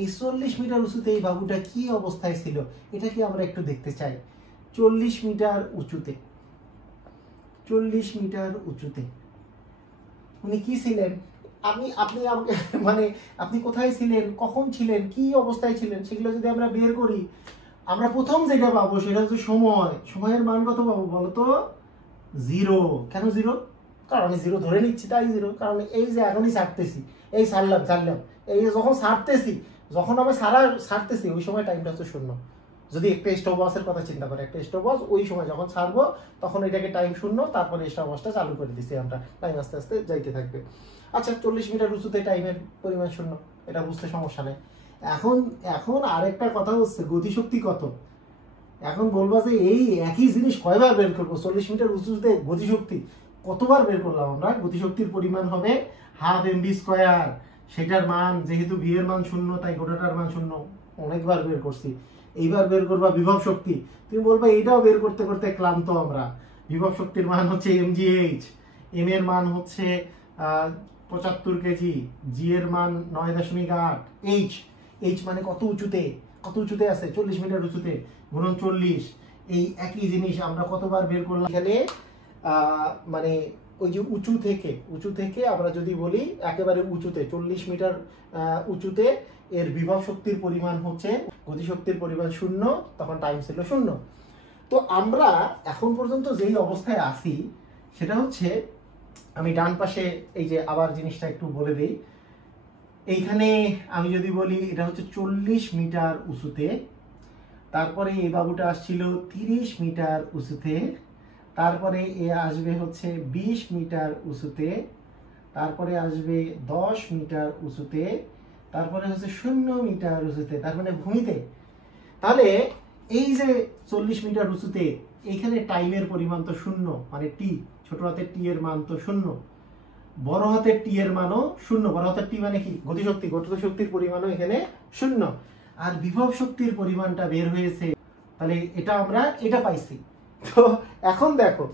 এই 40 মিটার উঁচুতে এই বাবুটা কি অবস্থায় ছিল, এটাকে আমরা একটু দেখতে চাই। 40 মিটার উঁচুতে, 40 মিটার উঁচুতে উনি কি ছিলেন? আপনি মানে আপনি কোথায় ছিলেন, কখন ছিলেন, কি অবস্থায় ছিলেন, সেগুলো যদি আমরা বের করি, আমরা প্রথম যেটা পাবো সেটা হচ্ছে সময়ের মান কত পাবো বলতো? 0। কেন 0? কারণ আমি 0 ধরে নিচ্ছি, তাই 0। কারণ এই যে এখনই ছাড়তেছি, এই ছাড়লাম, এই যখন যখন আমি ছাড়তেছি ওই সময় টাইমটা হচ্ছে 0। যদি একটা স্টপওয়াচের কথা চিন্তা করে, একটা স্টপওয়াচ ওই সময় যখন ছাড়বো তখন এটাকে টাইম 0, তারপরে স্টপওয়াচটা চালু করে দিচ্ছি আমরা, টাইম আস্তে আস্তে যাইতে থাকবে। আচ্ছা, 40 মিটার উঁচুতে টাইমের পরিমাণ 0, এটা বুঝতে সমস্যা নেই। এখন আরেকটা কথা হচ্ছে গতিশক্তি কত। এখন বলবো যে এই একই জিনিস কয়বার বের করবো? 40 মিটার উঁচুতে গতিশক্তি কতবার বের করলাম আমরা? গতিশক্তির পরিমাণ হবে ½ mv²। সেটার মান যেহেতু ভি এর মান 0, তাই গোটাটার মান 0, অনেকবার বের করছি। এইবার বের করবা বিভব শক্তি। তুমি বলবা এইটাও বের করতে করতে ক্লান্ত আমরা। বিভব শক্তির মান হচ্ছে mgh, এম এর মান হচ্ছে 75 কেজি, জি এর মান 9.8, এইচ মানে কত উঁচুতে আছে, 40 মিটার উঁচুতে, গুণন 40। এই একই জিনিস আমরা কতবার বের করলাম এখানে, মানে ওই যে উঁচু থেকে আমরা যদি বলি একেবারে উঁচুতে 40 মিটার উঁচুতে, এর বিভব শক্তির পরিমাণ হচ্ছে, গতিশক্তির পরিমাণ 0, তখন টাইম ছিল 0। তো আমরা এখন পর্যন্ত যেই অবস্থায় আছি সেটা হচ্ছে, আমি ডান পাশে এই যে আবার জিনিসটা একটু বলে দিই, এইখানে আমি যদি বলি এটা হচ্ছে 40 মিটার উঁচুতে, তারপরে এই বাবুটা আসছিল 30 মিটার উঁচুতে, তারপরে এ আসবে হচ্ছে 20 মিটার উঁচুতে, তারপরে আসবে 10 মিটার উঁচুতে, তারপরে হচ্ছে 0 মিটার উঁচুতে, তার মানে ভূমিতে। তাহলে এই যে 40 মিটার উঁচুতে, এইখানে টাইমের পরিমাণ তো 0, মানে টি, ছোট হাতের টি এর মান তো 0, বড় হাতের টি এর মানও 0। বড় হাতের টি মানে কি? গতিশক্তির পরিমাণও এখানে 0, আর বিভব শক্তির পরিমাণটা বের হয়েছে। তাহলে এটা পাইছি। তো এখন দেখো,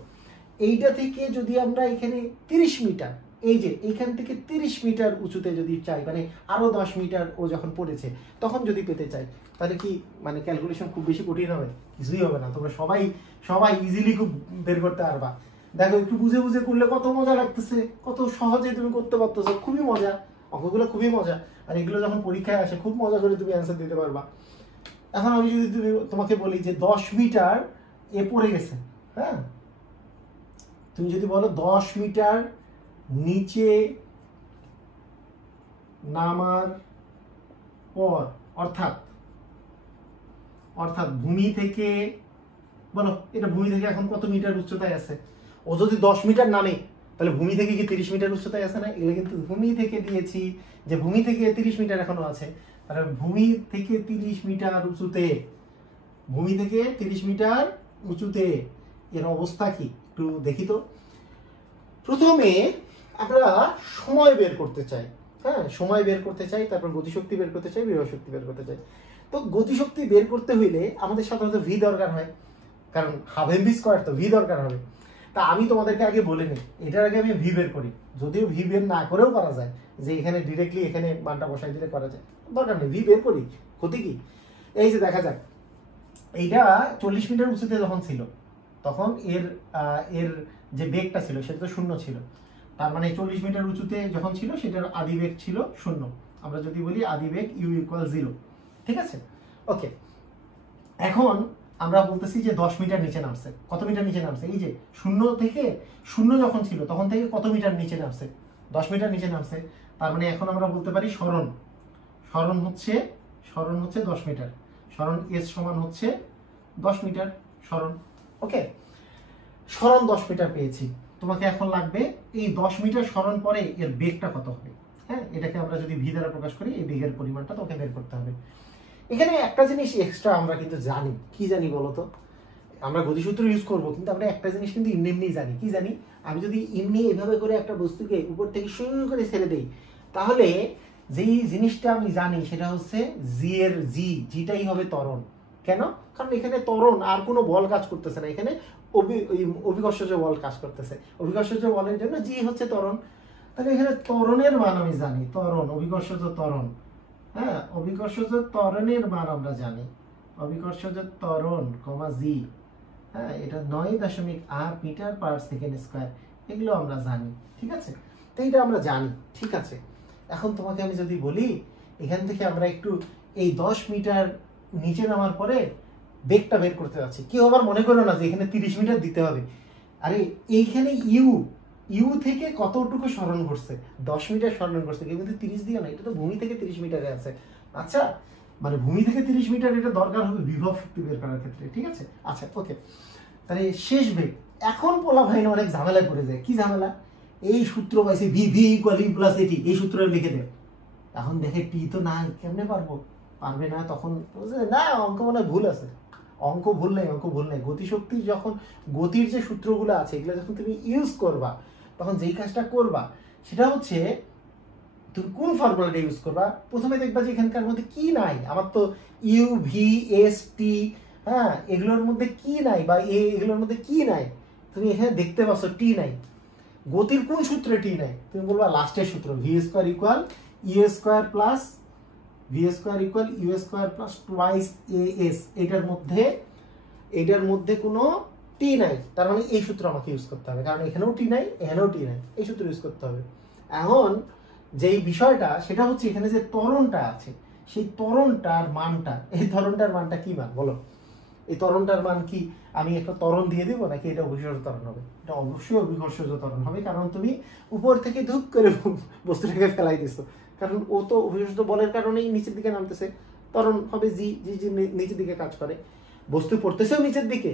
এইটা থেকে যদি আমরা এখানে 30 মিটার, এই যে এইখান থেকে 30 মিটার উঁচুতে যদি চাই, মানে আরো 10 মিটার ও যখন পড়েছে তখন যদি পেতে চাই, তাহলে কি মানে ক্যালকুলেশন খুব বেশি কঠিন হবে? কিছুই হবে না, তোমরা সবাই ইজিলি খুব বের করতে পারবা। দেখো, একটু বুঝে করলে কত মজা লাগতেছে, কত সহজে তুমি করতে পারতেছো, খুবই মজা, অঙ্কগুলো খুবই মজা। আর এগুলো যখন পরীক্ষায় আসে খুব মজা করে তুমি অ্যান্সার দিতে পারবা। এখন আমি যদি তোমাকে বলি যে 10 মিটার এ পড়ে গেছে, হ্যাঁ, তুমি যদি বলো 10 মিটার নিচে নামার পর, অর্থাৎ ভূমি থেকে, বলো এটা ভূমি থেকে এখন কত মিটার উচ্চতায় আছে? ও যদি 10 মিটার নামে, তাহলে ভূমি থেকে কি 30 মিটার উচ্চতায় আছে না? এগুলো কিন্তু ভূমি থেকে দিয়েছি, যে ভূমি থেকে 30 মিটার এখনো আছে। তাহলে ভূমি থেকে 30 মিটার উঁচুতে, ভূমি থেকে 30 মিটার উঁচুতে এর অবস্থা কি একটু দেখি তো। প্রথমে আমরা সময় বের করতে চাই, হ্যাঁ, সময় বের করতে চাই, তারপর গতিশক্তি বের করতে চাই, বিভব শক্তি বের করতে চাই। তো গতিশক্তি বের করতে হইলে আমাদের সাধারণত ভি দরকার হয়, কারণ হাফ এমভি স্কোয়ার, তো ভি দরকার হবে। তা আমি তোমাদেরকে আগে বলে নিই, এটার আগে আমি ভি বের করি, যদিও ভি বের না করেও করা যায়, যে এখানে ডিরেক্টলি এখানে মানটা বসাই দিলে করা যায়, দরকার নেই, ভি বের করি, ক্ষতি কি? এই যে দেখা যাক, এইটা 40 মিটার উঁচুতে যখন ছিল, তখন এর যে বেগটা ছিল সেটা তো 0 ছিল। তার মানে 40 মিটার উঁচুতে যখন ছিল সেটার আদি বেগ ছিল 0। আমরা যদি বলি আদি বেগ u = 0, ঠিক আছে? ওকে, এখন আমরা বলতেছি যে 10 মিটার নিচে নামছে। কত মিটার নিচে নামছে? এই যে 0 যখন ছিল তখন থেকে কত মিটার নিচে নামছে? 10 মিটার নিচে নামছে। তার মানে এখন আমরা বলতে পারি সরণ হচ্ছে 10 মিটার, সরণ s সমান হচ্ছে 10 মিটার সরণ। ওকে, সরণ 10 মিটার পেয়েছি। তোমাকে এখন লাগবে এই 10 মিটার সরণ পরে এর বেগটা কত হবে। হ্যাঁ, এটাকে আমরা যদি ভি দ্বারা প্রকাশ করি, এই বেগের পরিমাণটা তোমাকে বের করতে হবে। এখানে একটা জিনিস এক্সট্রা আমরা কিন্তু জানি, কি জানি বলতো? আমরা গতিসূত্র ইউজ করব, কিন্তু আমরা একটা জিনিস কিন্তু এমনি জানি। কি জানি? আমি যদি এমনি এভাবে করে একটা বস্তুকে উপর থেকে শুরু করে ছেড়ে দেই, তাহলে যেই জিনিসটা আমি জানি সেটা হচ্ছে জিটাই হবে ত্বরণ। কেন? কারণ এখানে ত্বরণ, আর কোনো বল কাজ করতেছে না, এখানে অভিকর্ষজ বল কাজ করতেছে। অভিকর্ষজ বলের জন্য জি হচ্ছে ত্বরণ। তাহলে এখানে ত্বরণের মান আমি জানি, অভিকর্ষজ ত্বরণ, হ্যাঁ, অভিকর্ষজ ত্বরণের মান আমরা জানি, অভিকর্ষজ ত্বরণ জি, হ্যাঁ, এটা 9.8 মিটার পার সেকেন্ড স্কয়ার, এগুলো আমরা জানি, ঠিক আছে? তো এইটা আমরা জানি, ঠিক আছে। এখন তোমাকে আমি যদি বলি, এখান থেকে আমরা একটু এই 10 মিটার নিচে নামার পরে বেগটা বের করতে যাচ্ছি। কেউ আবার মনে করো না যে এখানে 30 মিটার দিতে হবে। আরে এইখানে ইউ থেকে কতটুকু সরণ করছে? 10 মিটার সরণ করছে, কেউ কিন্তু 30 দিও না, এটা তো ভূমি থেকে 30 মিটারে আছে। আচ্ছা, মানে ভূমি থেকে 30 মিটার এটা দরকার হবে বিভব শক্তি বের করার ক্ষেত্রে, ঠিক আছে? আচ্ছা, ওকে, তাহলে শেষ বেগ। এখন পোলা ভাই অনেক ঝামেলায় পড়ে যায়। কি ঝামেলা? এই সূত্র পাইছে ভি = u + at, এই সূত্র লিখে দেয়। এখন দেখে টি তো নাই, কেমনে পারবে না। তখন না, অঙ্ক মনে ভুল আছে, অঙ্ক ভুল নাই। গতিশক্তি যখন, গতির যে সূত্রগুলো আছে এগুলো যখন তুমি ইউজ করবা, তখন যেই কাজটা করবা সেটা হচ্ছে তুমি কোন ফর্মুলাটা ইউজ করবা। প্রথমে দেখবা যে এখানকার মধ্যে কি নাই। আমার তো ইউ, ভি, এস, টি, হ্যাঁ, এগুলোর মধ্যে কি নাই, বা এগুলোর মধ্যে কি নাই, তুমি এখানে দেখতে পাচ্ছ টি নাই। গতির কোন সূত্রে টি নাই? তুমি বলবা লাস্টের সূত্র, V square equal U square plus V square equal U square plus twice A S. এটার মধ্যে কোনো টি নাই, তার মানে এই সূত্র আমাকে ইউজ করতে হবে, কারণ এখানেও টি নাই এখানেও টি নাই, এই সূত্র ইউজ করতে হবে। এখন যেই বিষয়টা সেটা হচ্ছে এখানে যে ত্বরণটা আছে, সেই ত্বরণটার মানটা, এই ত্বরণটার মানটা কি মান বলো? এই ত্বরণটার মান কি আমি একটা ত্বরণ দিয়ে দিব নাকি এটা অভিকর্ষ ত্বরণ হবে? এটা অবশ্যই অভিকর্ষজ ত্বরণ হবে, কারণ তুমি উপর থেকে ধূপ করে বস্তুটাকে ফেলাই দিছো, কারণ ও তো অভিকর্ষজ বলের কারণেই নিচের দিকে নামতেছে, ত্বরণ হবে জি জি জি নিচের দিকে কাজ করে, বস্তু পড়তেছেও নিচের দিকে,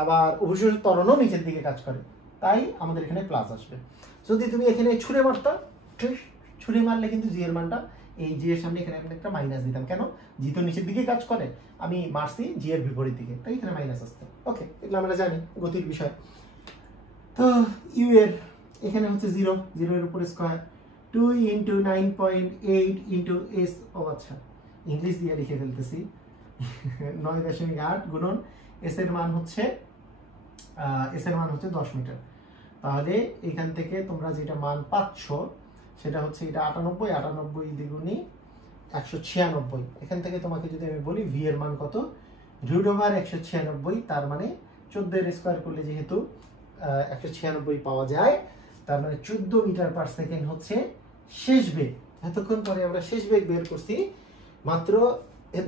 আবার অভিকর্ষজ ত্বরণও নিচের দিকে কাজ করে, তাই আমাদের এখানে প্লাস আসবে। যদি তুমি এখানে ছুঁড়ে মারতা, ছুঁড়ে মারলে কিন্তু জি এর মানটা এই জি এর সামনে এখানে একটা মাইনাস দিতাম, কেন? জি তো নিচের দিকে কাজ করে, আমি মারছি জি এর বিপরীত দিকে, তাই এখানে মাইনাস আসতো। ওকে, এগুলো আমরা জানি গতির বিষয়। তো ইউ এর এখানে হচ্ছে 0, 0 এর উপরে স্কয়ার 2 ইন্টু 9.8 ইন্টু এস। ও আচ্ছা, ইংলিশ দিয়ে লিখে ফেলতেছি 9.8 গুণন এস এর মান হচ্ছে 10 মিটার। তাহলে এখান থেকে তোমরা যেটা মান পাচ্ছ সেটা হচ্ছে এটা 98, 98 দ্বিগুণী 196। এখান থেকে তোমাকে যদি আমি বলি ভি এর মান কত, √196, তার মানে 14 এর স্কয়ার করলে যেহেতু 196 পাওয়া যায়, তার মানে 14 মিটার পার সেকেন্ড হচ্ছে শেষ বেগ। এতক্ষণ পরে আমরা শেষ বেগ বের করছি, মাত্র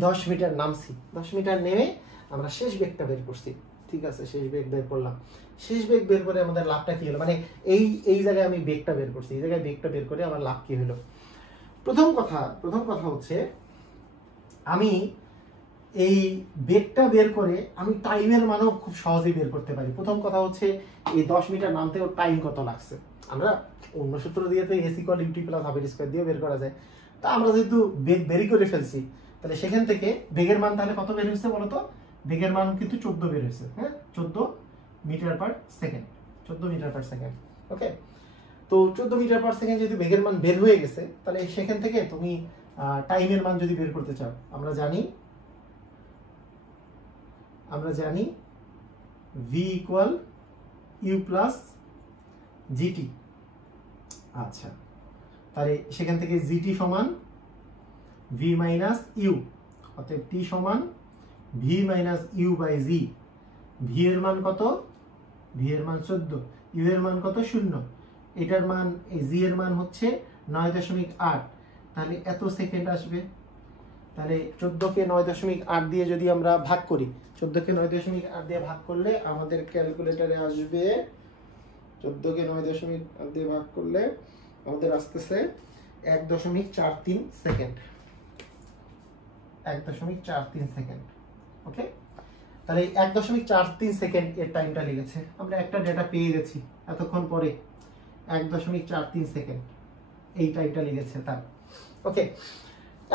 10 মিটার নামছি, 10 মিটার নেমে আমরা শেষ বেগটা বের করছি। ঠিক আছে, শেষ বেগ বের করলাম। শেষ বেগ বের করে আমাদের লাভটা কি হলো, মানে এই জায়গায় আমি বেগটা বের করছি, এই জায়গায় বেগটা বের করে আমার লাভ কি হলো? প্রথম কথা হচ্ছে আমি এই বেগটা বের করে আমি টাইমের মানও খুব সহজেই বের করতে পারি। প্রথম কথা হচ্ছে এই 10 মিটার নামতেও টাইম কত লাগছে, আমরা অন্য সূত্র দিয়ে তো S equal UT plus half square দিয়ে বের করা যায়। তা আমরা যেহেতু বেগ বেরি করে ফেলছি, তাহলে সেখান থেকে বেগের মান তাহলে কত বের হয়েছে বলতো? বেগের মান কিন্তু 14 বের হয়েছে। হ্যাঁ, 14 metre per second, 14 metre per second. Okay, তো 14 মিটার পার সেকেন্ড যদি বেগের মান বের হয়ে গেছে, তাহলে সেখান থেকে তুমি টাইমের মান যদি বের করতে চাও, আমরা জানি V equal U plus GT. আচ্ছা, তাহলে সেখান থেকে জিটি সমান ভি মাইনাস ইউ, অতএব টি সমান V minus U by G. V এর মান কত? ভি এর মান 14, ইউ এর মান কত? 0, এটার মান এই জি এর মান হচ্ছে 9.8, তাহলে এত সেকেন্ড আসবে। তাহলে 14কে 9.8 দিয়ে যদি আমরা ভাগ করি, 14কে 9.8 দিয়ে ভাগ করলে আমাদের ক্যালকুলেটরে আসবে, 14কে 9.8 দিয়ে ভাগ করলে আমাদের আসতেছে 1.43 সেকেন্ড, 1.43 সেকেন্ড। ওকে, তাহলে 1.43 সেকেন্ড এর টাইমটা লেগেছে, আমরা একটা ডেটা পেয়ে গেছি এতক্ষণ পরে, 1.43 সেকেন্ড এই টাইমটা লেগেছে তার। ওকে,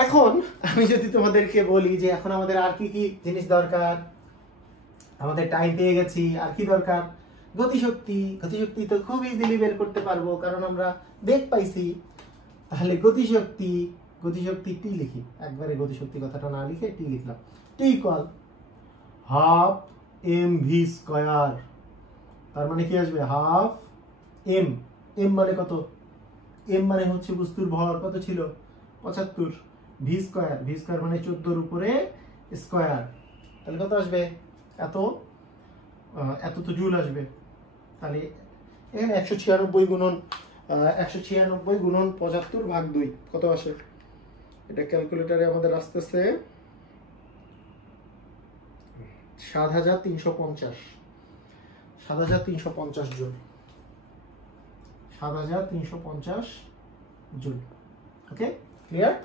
এখন আমি যদি তোমাদেরকে বলি যে এখন আমাদের আর কি কি জিনিস দরকার, আমাদের টাইম পেয়ে গেছি, আর কি দরকার? গতিশক্তি। গতিশক্তি তো খুব ইজিলি বের করতে পারবো, কারণ আমরা বেগ পাইছি। তাহলে গতিশক্তি টি লিখি, একবারে গতিশক্তি কথাটা না লিখে টি লিখলাম। T equal half M V square, তার মানে কি আসবে? Half M. এম মানে কত? এম মানে হচ্ছে বস্তুর ভর কত ছিল? 75। ভি স্কয়ার মানে 14 উপরে স্কয়ার, তাহলে কত আসবে? এত তো জুল আসবে। তাহলে এখানে 196 গুণন 75/2 কত আসে? এটা ক্যালকুলেটরে আমাদের আসতেছে 7350, 7350 জুল, 7350 জুল। ওকে, ক্লিয়ার?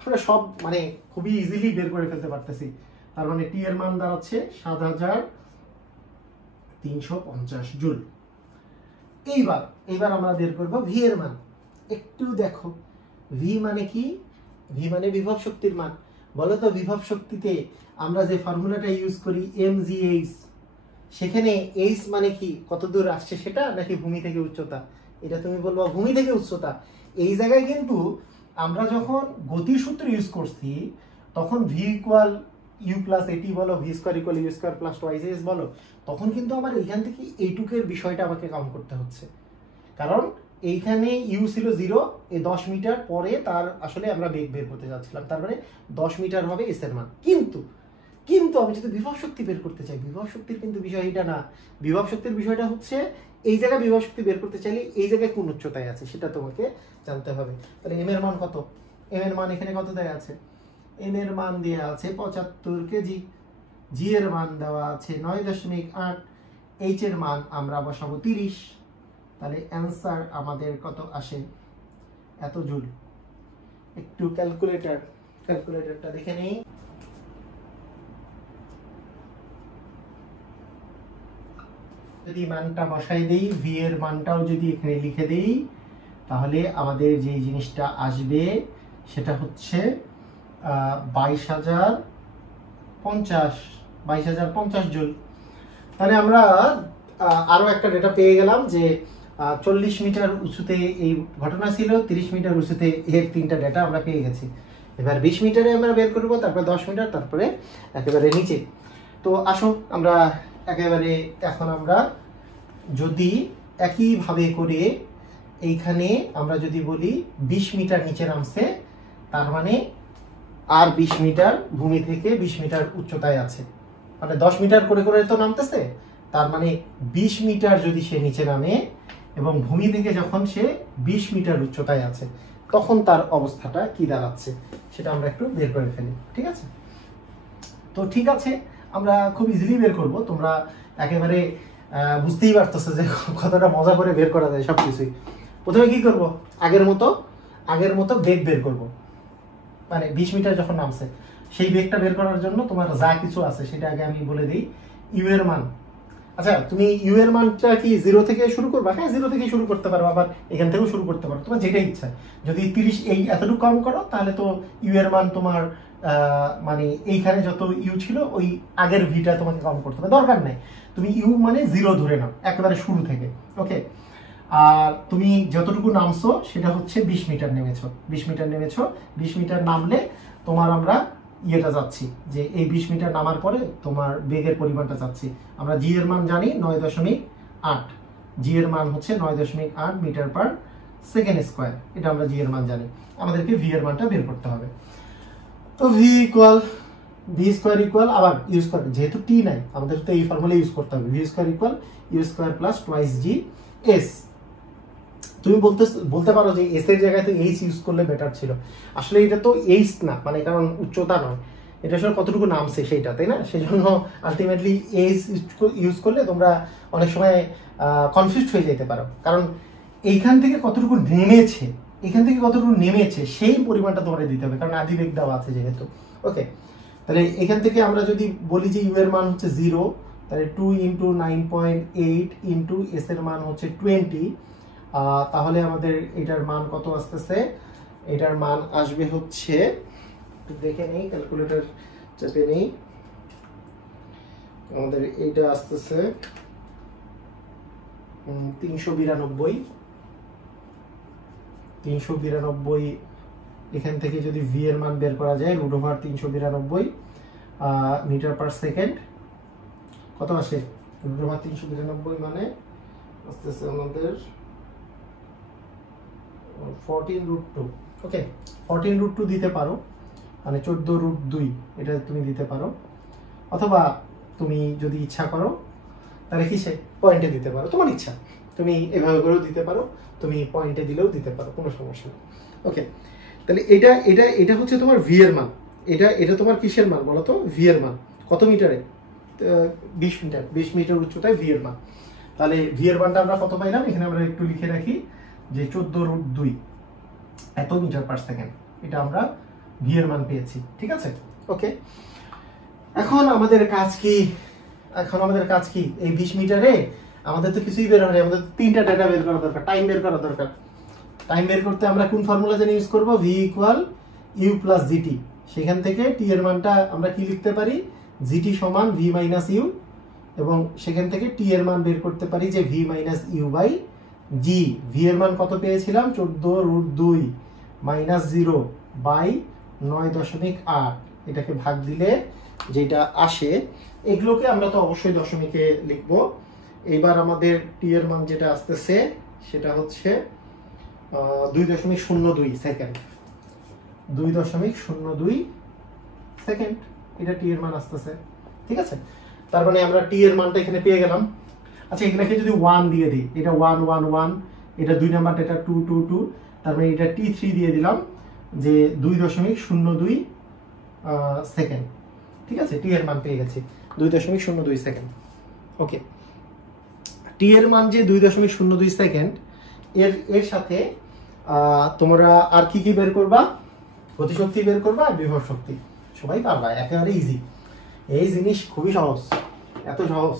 আমরা সব মানে খুবই ইজিলি বের করে ফেলতে পারতেছি। তার মানে টি এর মান দাঁড়াচ্ছে 7350 জুল। এইবার আমরা বের করব ভি এর মান। একটু দেখো, ভি মানে কি? ভি মানে বিভব শক্তির মান। বলো তো, বিভব শক্তিতে আমরা যে ফর্মুলাটা ইউজ করি mgh, সেখানে h মানে কি? কত দূর আসছে সেটা, নাকি ভূমি থেকে উচ্চতা? এটা তুমি বলবো ভূমি থেকে উচ্চতা। এই জায়গায় কিন্তু আমরা যখন গতির সূত্র ইউজ করছি, তখন V equal U plus AT বলো, V square equal U square plus twice S বলো, তখন কিন্তু আমার এখান থেকে এইটুকের বিষয়টা আমাকে কাউন্ট করতে হচ্ছে। কারণ এইখানে ইউ ছিল 0, এই 10 মিটার পরে তার আসলে আমরা বেগ বের করতে যাচ্ছিলাম, তার মানে 10 মিটার হবে এস এর মান। কিন্তু কিন্তু আমি যদি বিভব শক্তি বের করতে চাই, বিভব শক্তির কিন্তু বিষয় এটা না। বিভব শক্তির বিষয়টা হচ্ছে এই জায়গায় বিভব শক্তি বের করতে চাইলে এই জায়গায় কোন উচ্চতায় আছে সেটা তোমাকে জানতে হবে। তাহলে এম এর মান কত? এম এর মান এখানে কত দেয়া আছে? এম এর মান দেওয়া আছে 75 কেজি, জি এর মান দেওয়া আছে 9.8, এইচ এর মান আমরা বসাবো 30। তাহলে অ্যান্সার আমাদের কত আসে? এত জুল। একটু ক্যালকুলেটরটা দেখে নেই। যদি মানটা বসাই দেই, ভি এর মানটাও যদি এখানে লিখে দেই, তাহলে আমাদের যে জিনিসটা আসবে সেটা হচ্ছে 22,050 জুল। তাহলে আমরা আরো একটা ডেটা পেয়ে গেলাম যে 40 মিটার উঁচুতে এই ঘটনা ছিল, 30 মিটার উঁচুতে এর 3টা ডেটা আমরা পেয়ে গেছি। এবার 20 মিটারে আমরা বের করবো, তারপরে 10 মিটার, তারপরে একেবারে নিচে। তো আসুন আমরা একেবারে এখন আমরা যদি একইভাবে করে এইখানে আমরা যদি বলি 20 মিটার নিচে নামছে, তার মানে আর 20 মিটার ভূমি থেকে 20 মিটার উচ্চতায় আছে, মানে 10 মিটার করে করে তো নামতেছে, তার মানে 20 মিটার যদি সে নিচে নামে এবং ভূমি থেকে যখন সে 20 মিটার উচ্চতায় আছে, তখন তার অবস্থাটা কি দাঁড়াচ্ছে সেটা আমরা একটু বের করে ফেলি। ঠিক আছে? তো ঠিক আছে, আমরা খুব ইজিলি বের করব। তোমরা একেবারে বুঝতেই পারতেছো যে কতটা মজা করে বের করা যায় সবকিছুই। প্রথমে কি করব? আগের মতো বেগ বের করব। মানে 20 মিটার যখন নামছে সেই বেগটা বের করার জন্য তোমার যা কিছু আছে সেটা আগে আমি বলে দিই। ইউ এর মান, আচ্ছা তুমি ইউ এর মানটা কি 0 থেকে শুরু করবা? হ্যাঁ, 0 থেকে শুরু করতে পারো, আবার এখান থেকেও শুরু করতে পারো, তোমার যেটা ইচ্ছা। যদি 30 এই এতটুকু কাউন্ট করো, তাহলে তো ইউ এর মান তোমার মানে এইখানে যত ইউ ছিল ওই আগের ভিটা তোমাকে কাউন্ট করতে হবে, দরকার নেই। তুমি ইউ মানে 0 ধরে নাও একেবারে শুরু থেকে। ওকে, আর তুমি যতটুকু নামছো সেটা হচ্ছে 20 মিটার নেমেছো। 20 মিটার নামলে তোমার আমরা ইয়েটা যাচ্ছি যে এই 20 মিটার নামার পরে তোমার বেগের পরিমাণটা যাচ্ছি। আমরা জি এর মান জানি 9.8, জি এর মান হচ্ছে 9.8 মিটার পার সেকেন্ড স্কোয়ার, এটা আমরা জি এর মান জানি। আমাদেরকে ভি এর মানটা বের করতে হবে। তো ভি স্কোয়ার ইকুয়াল, আবার ইউ স্কোয়ার, যেহেতু টি নাই আমাদের তো এই ফর্মুলা ইউজ করতে হবে। V square equal U square plus twice G S. তুমি বলতে পারো যে এস এর জায়গায় তো এইচ ইউজ করলে বেটার ছিল। আসলে এটা তো এইচ না, মানে কারণ উচ্চতা নয়, এটা আসলে কতটুকু নামছে সেইটা, তাই না? সেই জন্য আলটিমেটলি এইচ ইউজ করলে তোমরা অনেক সময় কনফিউজড হয়ে যেতে পারো, কারণ এইখান থেকে কতটুকু নেমেছে সেই পরিমাণটা তোমার দিতে হবে, কারণ আদি বেগ দেওয়া আছে যেহেতু। ওকে, তাহলে এখান থেকে আমরা যদি বলি যে ইউ এর মান হচ্ছে 0, তাহলে 2 × 9.8 ইন্টু এস এর মান হচ্ছে 20, তাহলে আমাদের এটার মান কত আসতেছে? এটার মান আসবে হচ্ছে, দেখে নেই, ক্যালকুলেটর চেপে নেই, আমাদের এইটা আসতেছে 392। এখান থেকে যদি ভি এর মান বের করা যায় √392 মিটার পার সেকেন্ড, কত আসে? √392 মানে আসতেছে আমাদের 14√2। ওকে, 14√2 দিতে পারো, মানে 14√2 এটা তুমি দিতে পারো, অথবা তুমি যদি ইচ্ছা করো তাহলে কিসে পয়েন্টে দিতে পারো, তোমার ইচ্ছা। তুমি এভাবে করেও দিতে পারো, তুমি পয়েন্টে দিলেও দিতে পারো, কোনো সমস্যা নেই। ওকে, তাহলে এটা হচ্ছে তোমার ভি এর মান। এটা তোমার কিসের মান বলো তো? ভি এর মান কত মিটারে? 20 মিটার উচ্চতায় ভি এর মান। তাহলে ভি এর মানটা আমরা কত পাইলাম? এখানে আমরা একটু লিখে রাখি যে 14√2 এত মিটার পার সেকেন্ড, এটা আমরা ভি এর মান পেয়েছি। ঠিক আছে? ওকে, এখন আমাদের কাজ কি? এই 20 মিটারে আমাদের তো কিছুই বের হয়, আমাদের 3টা ডেটা বের করা দরকার, টাইম বের করা দরকার। টাইম বের করতে আমরা কোন ফর্মুলা জানি ইউজ করব? V equal U plus GT. সেখান থেকে টি এর মানটা আমরা কি লিখতে পারি? জিটি সমান ভি মাইনাস ইউ, এবং সেখান থেকে টি এর মান বের করতে পারি যে V minus U by G. V এর মান কত পেয়েছিলাম? 14√2 মাইনাস 0 বাই 9.8, এটাকে ভাগ দিলে যেটা আসে, এগুলোকে আমরা তো অবশ্যই দশমিকে লিখবো। এইবার আমাদের টি এর মান যেটা আসতেছে সেটা হচ্ছে 2.02 সেকেন্ড। 2.02 সেকেন্ড এটা টি এর মান আসতেছে, ঠিক আছে। তার মানে আমরা টি এর মানটা এখানে পেয়ে গেলাম। আচ্ছা, এগুলাকে যদি 1 দিয়ে দিই, এটা 1 1 1, এটা 2 নাম্বারটা, এটা 2 2 2, তার মানে এটা t3 দিয়ে দিলাম যে 2.02 সেকেন্ড, ঠিক আছে। টি এর মান পেয়ে গেছি 2.02 সেকেন্ড। ওকে, টি এর মান যে 2.02 সেকেন্ড, এর সাথে তোমরা আর কি কি বের করবা? গতিশক্তি বের করবা আর বিভব শক্তি। সবাই পারবা, একেবারে ইজি। এই জিনিস খুবই সহজ, এত সহজ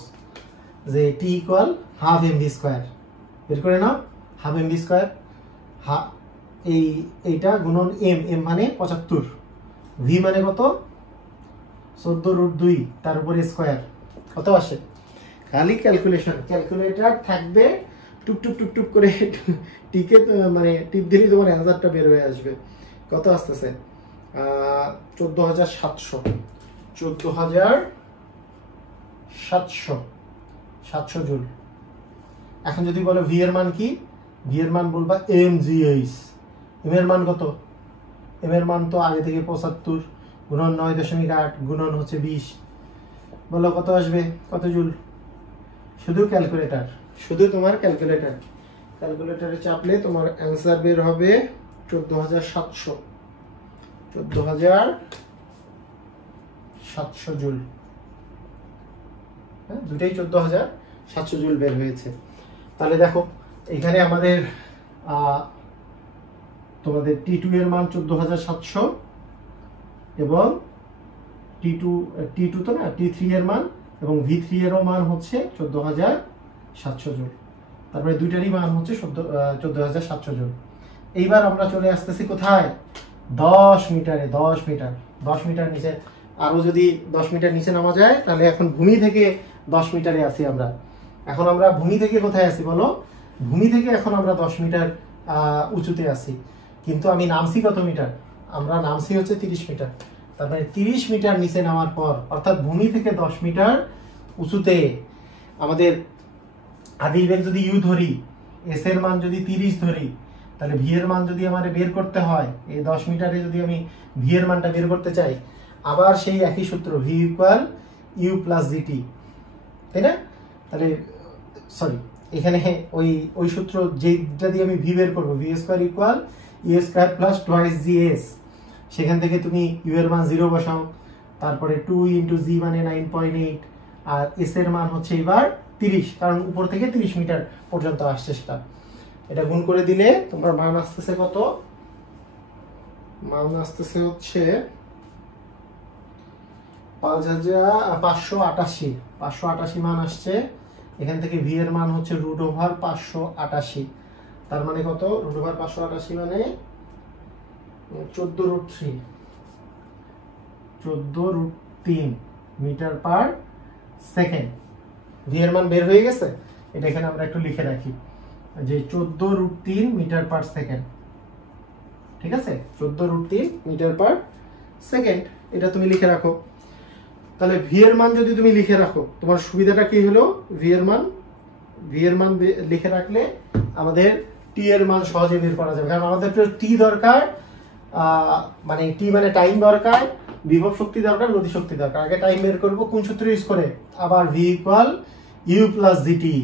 যে T equal half M V square বের করে নাও। হাফ এম ভি স্কোয়ার, এইটা গুণন এম, এম মানে 75, ভি মানে কত 14√2, তার উপরে স্কোয়ার, কত আসে? খালি ক্যালকুলেশন, ক্যালকুলেটর থাকবে, টুক টুক টুক টুক করে টিকে মানে টিপ দিলেই তোমার অ্যান্সারটা বের হয়ে আসবে। কত আসতেছে? 14,700, 14,700 জুল। এখন যদি বলো ভি এর মান কি, ভি এর মান বলবা mgh। এম এর মান কত? এম এর মান তো আগে থেকে 75 গুণন 9.8 গুণন হচ্ছে 20, বলো কত আসবে, কত জুল? শুধু ক্যালকুলেটর, শুধু তোমার ক্যালকুলেটর, ক্যালকুলেটরে চাপলে তোমার অ্যান্সার বের হবে 14,700, 14,700 জুল। হ্যাঁ, দুটাই 14,700 জুল বের হয়েছে। তাহলে দেখো এখানে আমাদের তোমাদের টি2 এর মান 14,700 এবং টি2 তো না, টি3 এর মান এবং ভি3 এরও মান হচ্ছে 14,700 জুল। তারপরে দুইটারই মান হচ্ছে 14,700 জুল। এইবার আমরা চলে আসতেছি কোথায়? 10 মিটারে। 10 মিটার নিচে, আরো যদি 10 মিটার নিচে নামা যায় তাহলে এখন ভূমি থেকে 10 মিটারে আছি আমরা। এখন আমরা ভূমি থেকে কোথায় আছি বলো? ভূমি থেকে এখন আমরা 10 মিটার উঁচুতে আছি, কিন্তু আমি নামছি কত মিটার? আমরা নামছি হচ্ছে 30 মিটার। তারপরে 30 মিটার নিচে নামার পর, অর্থাৎ ভূমি থেকে 10 মিটার উঁচুতে, আমাদের আদির বেগ যদি ইউ ধরি, এস এর মান যদি 30 ধরি, তাহলে ভি এর মান যদি আমার বের করতে হয়, এই 10 মিটারে যদি আমি ভি এর মানটা বের করতে চাই, আবার সেই একই সূত্র, V equal U plus GT, তাই না? তাহলে সরি, এখানে ওই সূত্র যেটা দিয়ে আমি ভি বের করবো, V square equal U square plus twice G S, সেখান থেকে তুমি ইউ এর মান 0 বসাও, তারপরে 2 ইন্টু জি মানে 9.8, আর এস এর মান হচ্ছে এবার 30, কারণ উপর থেকে 30 মিটার পর্যন্ত আসছে সেটা। এটা গুণ করে দিলে তোমার মান আসতেছে কত? মান আসতেছে হচ্ছে 5,588 মান আসছে। এখান থেকে ভি এর মান হচ্ছে √588, তার মানে কত? √588 মানে 14√3 মিটার পার সেকেন্ড। ভি এর মান বের হয়ে গেছে, এটা এখানে আমরা একটু লিখে রাখি যে 14√3 মিটার পার সেকেন্ড, ঠিক আছে? 14√3 মিটার পার সেকেন্ড, এটা তুমি লিখে রাখো। তাহলে ভি এর মান যদি তুমি লিখে রাখো, তোমার সুবিধাটা কি হলো? ভি এর মান লিখে রাখলে আমাদের টি এর মান সহজে বের করা যাবে, কারণ আমাদের টি দরকার, মানে টি মানে টাইম দরকার, বিভব শক্তি দরকার, গতি শক্তি দরকার। আগে টাইম বের করবো কোন সূত্র ইউজ করে? আবার V equal U plus GT.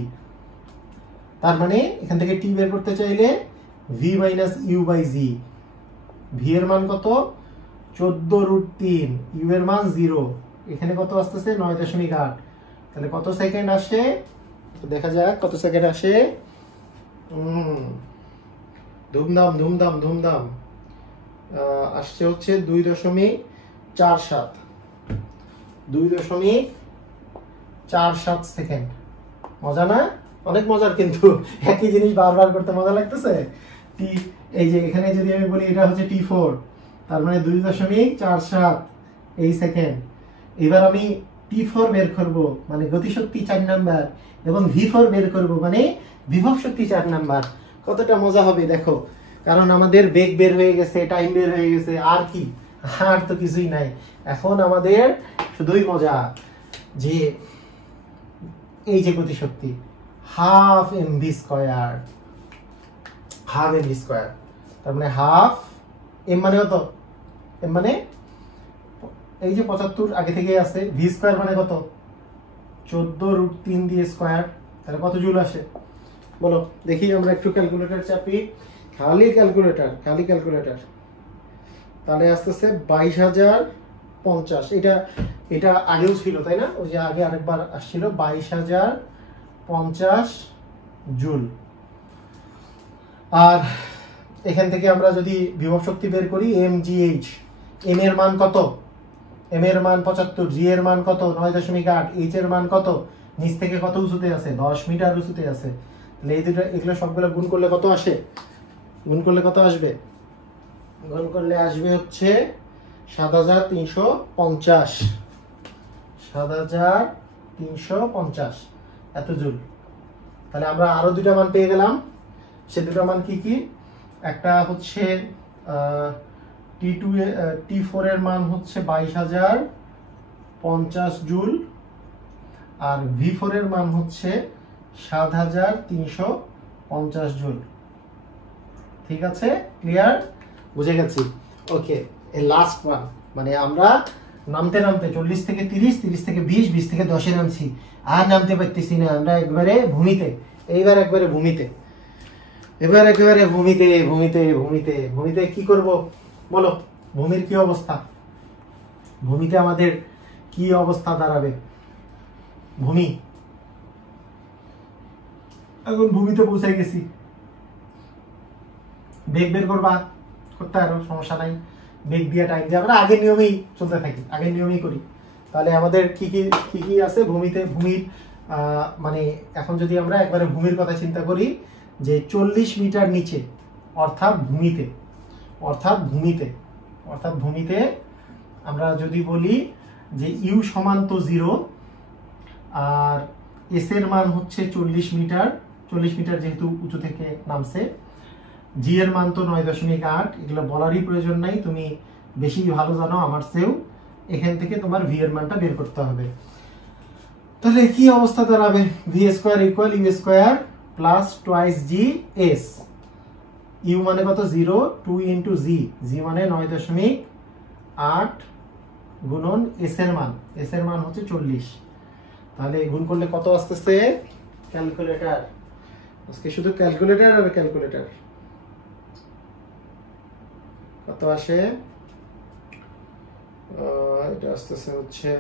তার মানে এখান থেকে টি বের করতে চাইলে V minus U by G. V এর মান কত? 14√3, ইউ এর মান 0, এখানে কত আসতেছে? 9.8। তাহলে কত সেকেন্ড আসে দেখা যাক, কত সেকেন্ড আসে। ধুমধাম ধুমধাম ধুমধাম আসছে হচ্ছে 2.47, 2.47 সেকেন্ড। মজা না? অনেক মজার, কিন্তু একই জিনিস বারবার করতে মজা লাগতেছে। টি, এই যে এখানে যদি আমি বলি এটা হচ্ছে টি4, তার মানে 2.47 এই সেকেন্ড। এবার আমি টি4 বের করব মানে গতিশক্তি 4 নাম্বার, এবং ভি4 বের করব মানে বিভব শক্তি 4 নাম্বার। কতটা মজা হবে দেখো, কারণ আমাদের বেগ বের হয়ে গেছে, টাইম বের হয়ে গেছে, আর কি? আর তো কিছুই নাই। এখন আমাদের শুধুই মজা যে এই যে গতিশক্তি half MV square, half M square, তার মানে হাফ এম মানে কত, এম মানে এই যে 75 আগে থেকে আছে, ভি স্কোয়ার মানে কত 14√3 দিয়ে স্কোয়ার, তাহলে কত জুল আসে বলো দেখি। আমরা একটু ক্যালকুলেটর চাপি, খালি ক্যালকুলেটর, তাহলে আসতেছে 22,050। এটা আগেও ছিল তাই না, ওই যে আগে আরেকবার আসছিল 22,050 জুল। আর এখান থেকে আমরা যদি বিভব শক্তি বের করি mgh, m এর মান কত, m এর মান 75, g এর মান কত 9.8, h এর মান কত, নিচ থেকে কত উঁচুতে আছে 10 মিটার উঁচুতে আছে। তাহলে এই দুটো এগুলো সবগুলো গুণ করলে কত আসে, গুণ করলে কত আসবে, গুণ করলে আসবে হচ্ছে 7,350, 7,350 এত জুল। তাহলে আমরা আরো দুটা মান পেয়ে গেলাম। সে দুটো মান কি কি, একটা হচ্ছে T4 এর মান হচ্ছে 22,050 জুল, আর V4 এর মান হচ্ছে 7,350 জুল। ঠিক আছে, ক্লিয়ার, বুঝে গেছি। ওকে, এই লাস্ট ওয়ান, মানে আমরা নামতে নামতে 40 থেকে 30, 30 থেকে 20, 20 থেকে 10 এ নামছি, আর নামতে পারতেছি না, আমরা একবারে ভূমিতে, এইবার একবারে ভূমিতে, এবার একেবারে ভূমিতে ভূমিতে ভূমিতে ভূমিতে কি করব বলো, ভূমির কি অবস্থা, ভূমিতে আমাদের কি অবস্থা দাঁড়াবে, ভূমি এখন ভূমিতে পৌঁছে গেছি, বেগ বের করবা, করতে পারো সমস্যা নাই, বেগ দিয়ে টাইম দিয়ে আমরা আগের নিয়মেই চলতে থাকি, আগের নিয়মেই করি। তাহলে আমাদের কি কি কি কি আছে ভূমিতে, ভূমির মানে এখন যদি আমরা একবারে ভূমির কথা চিন্তা করি যে 40 মিটার নিচে, অর্থাৎ ভূমিতে, অর্থাৎ ভূমিতে, অর্থাৎ ভূমিতে আমরা যদি বলি যে ইউ সমান তো 0, আর এস এর মান হচ্ছে 40 মিটার, 40 মিটার যেহেতু উঁচু থেকে নামছে, জি এর মান তো 9.8, এগুলো বলারই প্রয়োজন নাই, তুমি বেশি ভালো জানো আমার চেয়েও। এখান থেকে তোমার ভি এর মানটা বের করতে হবে। তাহলে কি অবস্থা দাঁড়াবে, V square equal U square plus twice G S, U মানে কত 0, 2 ইন্টু জি, জি মানে 9.8 গুণন এস এর মান, এস এর মান হচ্ছে 40। তাহলে গুণ করলে কত আসতেছে, ক্যালকুলেটর, আজকে শুধু ক্যালকুলেটর আর ক্যালকুলেটর, কত আসে, এটা আসতেছে হচ্ছে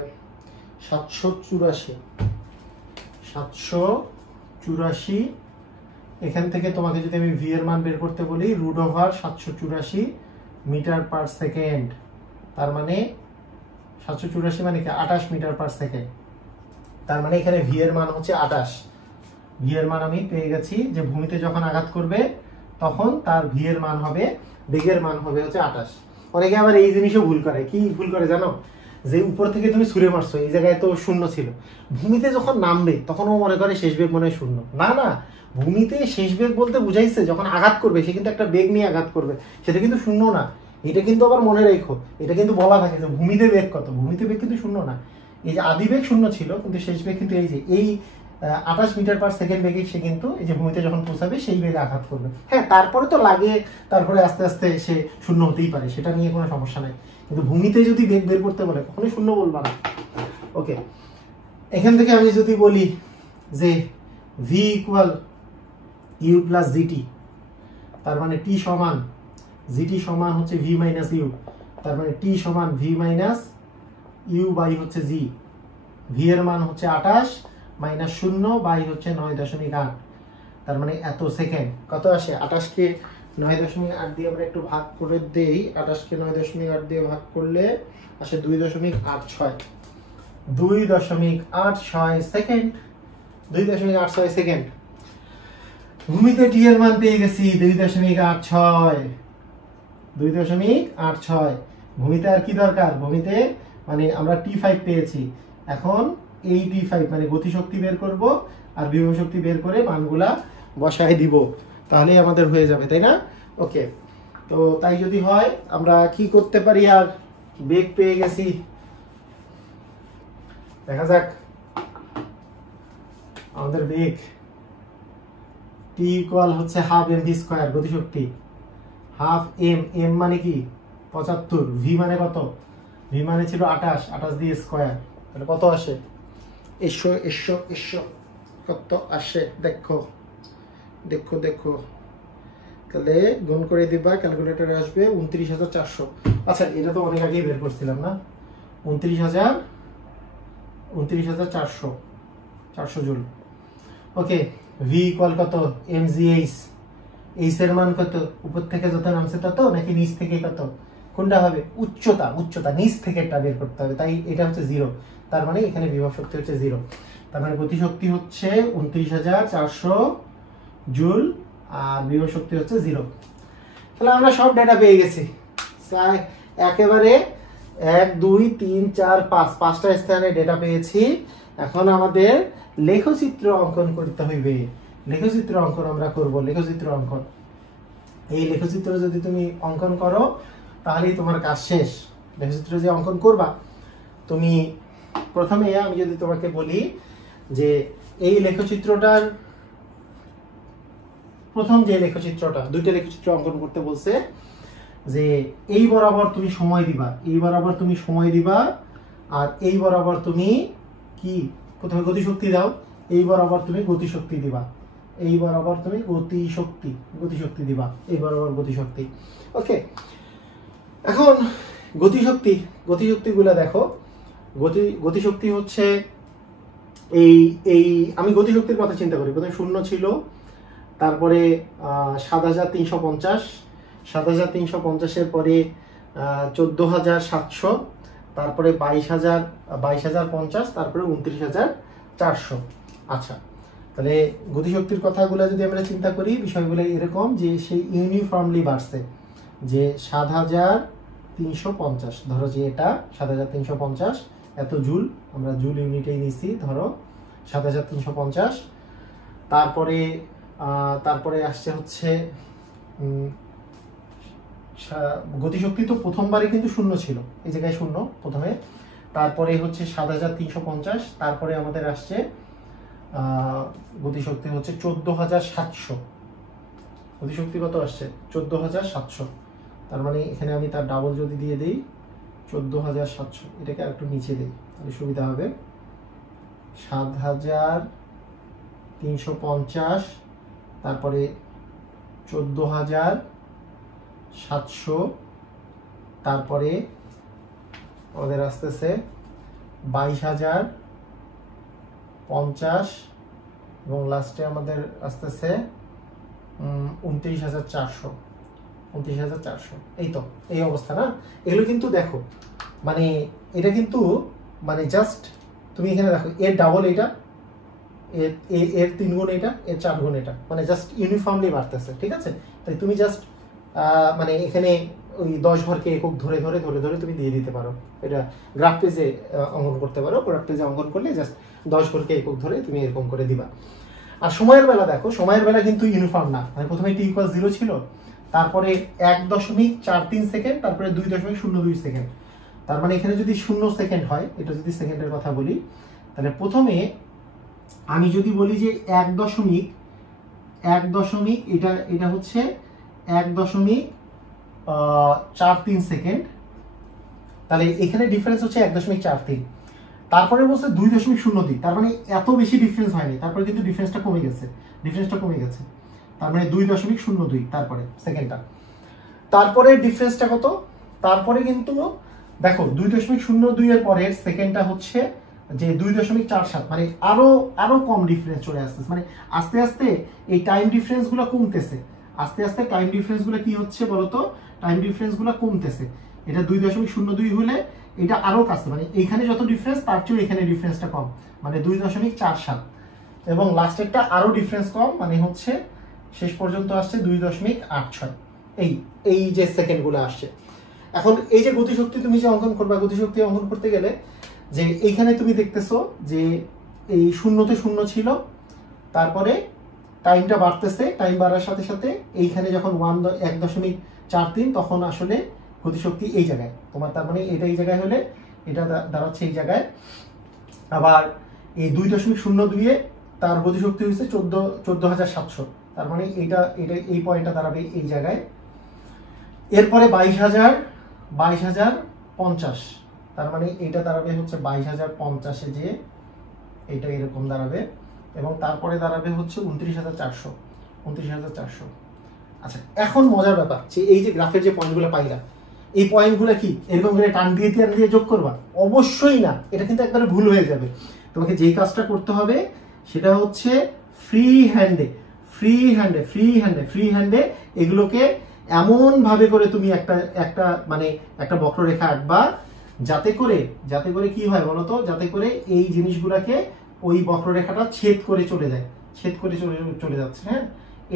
784। এখান থেকে তোমাকে যদি আমি ভি এর মান বের করতে বলি √784 মিটার পার সেকেন্ড, তার মানে 784 মানে কি 28 মিটার পার সেকেন্ড, তার মানে এখানে ভি এর মান হচ্ছে 28। ভি এর মান আমি পেয়ে গেছি, যে ভূমিতে যখন আঘাত করবে তখন তার ভি এর মান হবে, বেগের মান হবে হচ্ছে 28। অনেকে আবার এই জিনিসও ভুল করে, কি ভুল করে জানো, যে উপর থেকে তুমি ছুঁড়ে মারছো, এই জায়গায় তো শূন্য ছিল, ভূমিতে যখন নামবে তখন ও মনে করে শেষ বেগ মনে হয় শূন্য, না না, ভূমিতে শেষ বেগ বলতে বুঝাইছে যখন আঘাত করবে সে কিন্তু একটা বেগ নিয়ে আঘাত করবে, সেটা কিন্তু শূন্য না, এটা কিন্তু আবার মনে রেখো, এটা কিন্তু বলা থাকে যে ভূমিতে বেগ কত, ভূমিতে বেগ কিন্তু শূন্য না, এই যে আদি বেগ শূন্য ছিল কিন্তু শেষ বেগ কিন্তু এই যে এই 28 মিটার পার সেকেন্ড বেগে সে কিন্তু এই যে ভূমিতে যখন পৌঁছাবে সেই বেগে আঘাত করবে। হ্যাঁ, তারপরে তো লাগে, তারপরে আস্তে আস্তে সে শূন্য হতেই পারে, সেটা নিয়ে কোনো সমস্যা নাই, কিন্তু ভূমিতে যদি বেগ বের করতে বলে কখনোই শূন্য বলবা না। ওকে, এখান থেকে আমি যদি বলি যে V equal U plus GT, তার মানে টি সমান জিটি সমান হচ্ছে ভি মাইনাস ইউ, তার মানে টি সমান ভি মাইনাস ইউ বাই হচ্ছে জি, ভি এর মান হচ্ছে 28 মাইনাস 0 বাই হচ্ছে 9.8, তার মানে এত সেকেন্ড। কত আসে, 28 কে 9.8 দিয়ে আমরা একটু ভাগ করে দেই, 28 কে 9.8 দিয়ে ভাগ করলে আসে 2.86, 2.86 সেকেন্ড, 2.86 সেকেন্ড। ভূমিতে টি এর মান পেয়ে গেছি 2.86, 2.86। ভূমিতে আর কি দরকার, ভূমিতে মানে আমরা T5 পেয়েছি, এখন এই T5 মানে গতিশক্তি বের করব আর বিভব শক্তি বের করে মানগুলা বসায় দিব, তাহলেই আমাদের হয়ে যাবে, তাই না? ওকে, তো তাই যদি হয় আমরা কি করতে পারি, আর বেগ পেয়ে গেছি, দেখা যাক আমাদের বেগ টি ইকুয়াল হচ্ছে হাফ এম ভি স্কোয়ার, গতিশক্তি হাফ এম, এম মানে কি 75, ভি মানে কত, ভি মানে ছিল 28, 28 দিয়ে স্কোয়ার, তাহলে কত আসে, এসো কত আসে দেখো দেখো দেখো, তাহলে গুণ করে দিবা, ক্যালকুলেটরে আসবে 29,400। আচ্ছা এটা তো অনেক আগেই বের করছিলাম না, 29,400 জুল। ওকে, ভি ইকুয়াল কত, এম জি এইচ, এইচ এর মান কত, উপর থেকে যত নামছে তত নাকি নিচ থেকে কত, কোনটা হবে, উচ্চতা, উচ্চতা নিচ থেকে এটা বের করতে হবে, তাই এটা হচ্ছে 0, তার মানে এখানে বিভব শক্তি হচ্ছে 0, তার মানে গতিশক্তি হচ্ছে 29,400 জুল আর বিভব শক্তি হচ্ছে 0। তাহলে আমরা সব ডেটা পেয়ে গেছি, একেবারে 1 2 3 4 5 5টা স্থানে ডেটা পেয়েছি। এখন আমাদের লেখচিত্র অঙ্কন করতে হইবে, লেখচিত্র অঙ্কন আমরা করব, লেখচিত্র অঙ্কন। এই লেখচিত্র যদি তুমি অঙ্কন করো তাহলেই তোমার কাজ শেষ। লেখচিত্র যে অঙ্কন করবা তুমি, প্রথমে আমি যদি তোমাকে বলি যে এই লেখচিত্রটার প্রথম যে লেখচিত্রটা, দুইটা লেখচিত্র অঙ্কন করতে বলছে, যে এই বরাবর তুমি সময় দিবা, এই বরাবর তুমি সময় দিবা, আর এই বরাবর তুমি কি, প্রথমে গতিশক্তি দাও, এই বরাবর তুমি গতিশক্তি দিবা, এই বরাবর তুমি গতিশক্তি দিবা, এই বরাবর গতিশক্তি। ওকে, এখন গতিশক্তিগুলো দেখো, গতিশক্তি হচ্ছে এই এই আমি গতিশক্তির কথা চিন্তা করি, প্রথমে 0 ছিল, তারপরে 7,350, 7,350 পরে 14,700, তারপরে 22,050, তারপরে 29,400। আচ্ছা, তাহলে গতিশক্তির কথাগুলো যদি আমরা চিন্তা করি, বিষয়গুলো এরকম যে সেই ইউনিফর্মলি বাড়ছে, যে 7,350, ধরো যে এটা 7,350 এত জুল, আমরা জুল ইউনিটেই নিছি, ধরো 7,350, তারপরে আসছে হচ্ছে গতিশক্তি তো প্রথমবারে কিন্তু 0 ছিল, এই জায়গায় 0 প্রথমে, তারপরে হচ্ছে 7,350, তারপরে আমাদের আসছে গতিশক্তি হচ্ছে 14,700, গতিশক্তি কত আসছে 14,700, তার মানে এখানে আমি তার ডাবল যদি দিয়ে দিই 14,700, এটাকে আরেকটু নিচে দিই তাহলে সুবিধা হবে, 7,350, তারপরে 14,700, তারপরে আমাদের আসতেছে 22,050, এবং লাস্টে আমাদের আসতেছে 29,400। এই তো এই অবস্থা না, এগুলো কিন্তু দেখো, মানে এটা কিন্তু মানে জাস্ট তুমি এখানে দেখো, এর ডাবল এটা, এর 3 গুণ এটা, এর 4 গুণ এটা, মানে জাস্ট ইউনিফর্মলি বাড়তেছে, ঠিক আছে। তাই তুমি জাস্ট মানে এখানে ওই 10 ঘরকে একক ধরে ধরে ধরে ধরে তুমি দিয়ে দিতে পারো, এটা গ্রাফ পেজে অঙ্কন করতে পারো, গ্রাফ পেজে অঙ্কন করলে জাস্ট 10 ঘরকে একক ধরে তুমি এরকম করে দিবা। আর সময়ের বেলা দেখো, সময়ের বেলা কিন্তু ইউনিফর্ম না, মানে প্রথমে t = 0 ছিল, তারপরে 1.43 সেকেন্ড, তারপরে 2.02 সেকেন্ড, তার মানে এখানে যদি 0 সেকেন্ড হয়, এটা যদি সেকেন্ডের কথা বলি, তাহলে প্রথমে আমি যদি বলি যে 1.1 এটা হচ্ছে 1.43 সেকেন্ড, তাহলে এখানে ডিফারেন্স হচ্ছে 1.43, তারপরে বলছে 2.02, তার মানে এত বেশি ডিফারেন্স হয়নি, তারপরে কিন্তু ডিফারেন্সটা কমে গেছে, তার মানে 2.02 তারপরে সেকেন্ডটা, তারপরে ডিফারেন্সটা কত, তারপরে কিন্তু দেখো 2.02 এর পরের সেকেন্ডটা হচ্ছে যে 2.47, মানে আরো কম ডিফারেন্স চলে আসতেছে, মানে আস্তে আস্তে এই টাইম ডিফারেন্স গুলো কমতেছে, আস্তে আস্তে টাইম ডিফারেন্স গুলো কি হচ্ছে বলতো, টাইম ডিফারেন্স গুলো কমতেছে, এটা 2.02 হলে এটা আরো কাছে, মানে এইখানে যত ডিফারেন্স তার চেয়ে এখানে ডিফারেন্সটা কম, মানে 2.47, এবং লাস্টেরটা আরো ডিফারেন্স কম, মানে হচ্ছে শেষ পর্যন্ত আসছে 2.86, এই যে সেকেন্ডগুলো আসছে। এখন এই যে গতিশক্তি তুমি যে অঙ্কন করবা, গতিশক্তি অঙ্কন করতে গেলে যে এইখানে তুমি দেখতেছো যে এই 0-তে 0 ছিল, তারপরে টাইমটা বাড়তেছে, টাইম বাড়ার সাথে সাথে এইখানে যখন 1.43 তখন আসলে গতিশক্তি এই জায়গায় তোমার, তার মানে এটা এই জায়গায় হলে এটা দাঁড়াচ্ছে এই জায়গায়, আবার এই 2.02 এ তার গতিশক্তি হয়েছে 14,700, তার মানে এটা এই পয়েন্টটা দাঁড়াবে এই জায়গায়। এরপরে 22,050, তার মানে এটা দাঁড়াবে হচ্ছে 22,050 যে এটা এরকম দাঁড়াবে, এবং তারপরে দাঁড়াবে হচ্ছে 29,400। আচ্ছা, এখন মজার ব্যাপার যে এই যে গ্রাফের যে পয়েন্টগুলো পাইলা, এই পয়েন্টগুলো কি এরকম করে টান দিয়ে যোগ করবা? অবশ্যই না, এটা কিন্তু একবারে ভুল হয়ে যাবে। তোমাকে যেই কাজটা করতে হবে সেটা হচ্ছে ফ্রি হ্যান্ডে এগুলোকে এমন ভাবে করে তুমি একটা বক্ররেখা আঁকবা যাতে করে কি হয় বলতো, যাতে করে এই জিনিসগুলোকে ওই বক্ররেখাটা ছেদ করে চলে যাচ্ছে। হ্যাঁ,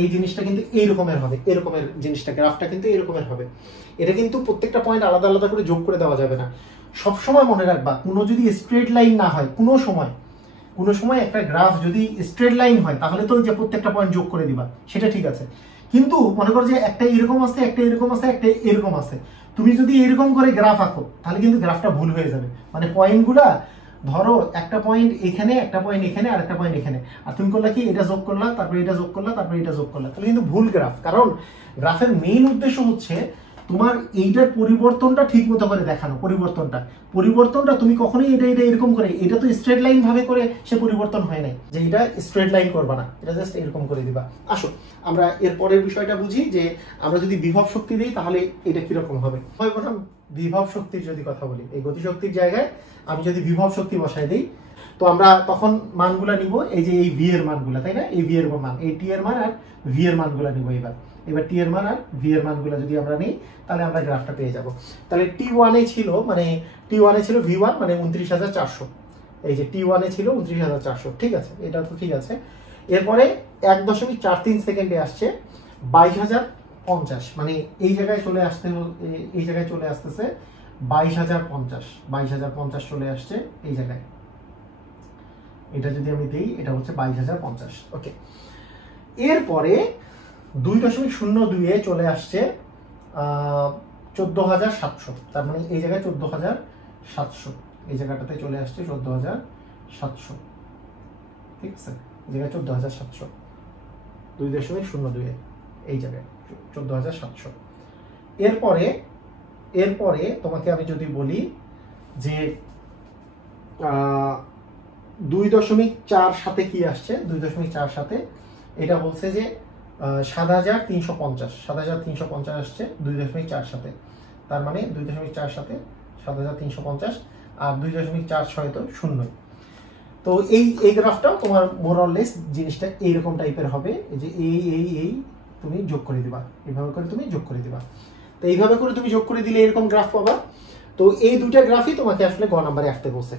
এই জিনিসটা কিন্তু এইরকমের হবে, এরকমের জিনিসটা, গ্রাফটা কিন্তু এরকমের হবে। এটা কিন্তু প্রত্যেকটা পয়েন্ট আলাদা আলাদা করে যোগ করে দেওয়া যাবে না। সবসময় মনে রাখবা, কোনো যদি স্ট্রেট লাইন না হয়, কোনো সময় একটা গ্রাফ যদি স্ট্রেট লাইন হয় তাহলে তো যে প্রত্যেকটা পয়েন্ট যোগ করে দিবা, সেটা ঠিক আছে। কিন্তু মনে করো যে একটা এরকম আছে, একটা এরকম আছে, একটা এরকম আছে, তুমি যদি এরকম করে গ্রাফ আঁকো তাহলে কিন্তু গ্রাফটা ভুল হয়ে যাবে। মানে পয়েন্টগুলা ধরো একটা পয়েন্ট এখানে, একটা পয়েন্ট এখানে, আর একটা পয়েন্ট এখানে, আর তুমি করলা কি এটা যোগ করলা, তারপরে এটা যোগ করলা, তারপরে এটা যোগ করলা, তাহলে কিন্তু ভুল গ্রাফ। কারণ গ্রাফের মেইন উদ্দেশ্য হচ্ছে তোমার এইটার পরিবর্তনটা ঠিক মতো করে দেখানো। পরিবর্তনটা তুমি কখনোই এটা এরকম করে, এটা তো স্ট্রেট লাইন ভাবে করে সে পরিবর্তন হয় নাই, যে এটা স্ট্রেট লাইন করবা না, এটা জাস্ট এরকম করে দিবা। আসো আমরা এর পরের বিষয়টা বুঝি, যে আমরা যদি বিভব শক্তি দিই তাহলে এটা কিরকম হবে। বিভব শক্তির যদি কথা বলি, এই গতিশক্তির জায়গায় আমি যদি বিভব শক্তি বসাই দিই, তো আমরা তখন মানগুলা নিব এই যে এই ভি এর মানগুলা, তাই না? এই ভি এর মান, এই টি এর মান আর ভি এর মানগুলা নিব। এবার টি এর মান আর ভি এর মানগুলা যদি আমরা নিই তাহলে আমরা গ্রাফটা পেয়ে যাব। তাহলে T1 এ ছিল V1 মানে 29,400, এই যে T1 এ ছিল 29,400, ঠিক আছে, এটা তো ঠিক আছে। এরপরে 1.43 সেকেন্ডে আসছে 22,050, মানে এই জায়গায় চলে আসতেছে 22,050 চলে আসছে এই জায়গায়। এটা যদি আমি দেই, এটা হচ্ছে 22,050। ওকে, এরপরে 2.02 এ চলে আসছে 14,700, তার মানে এই জায়গায় 14,700, এই জায়গাটাতে চলে আসছে 14,700, ঠিক আছে, এই জায়গায় 14,700, 2.02 এ এই জায়গায় 14,700। এরপরে তোমাকে আমি যদি বলি যে 2.4 সাথে কি আসছে, 2.4 সাথে এটা বলছে যে 7,350 আসছে 2.4 সাথে, তার মানে 2.4 সাথে 7,350 আর 2.46 তো শূন্য। তো এই গ্রাফটাও তোমার মোরলেস জিনিসটা এইরকম টাইপের হবে, যে এই তুমি যোগ করে দিবা, এইভাবে করে তুমি যোগ করে দিবা। তো এইভাবে করে তুমি যোগ করে দিলে এরকম গ্রাফ পাবা। তো এই দুইটা গ্রাফই তোমাকে আসলে গ নাম্বারে আসতে বলছে।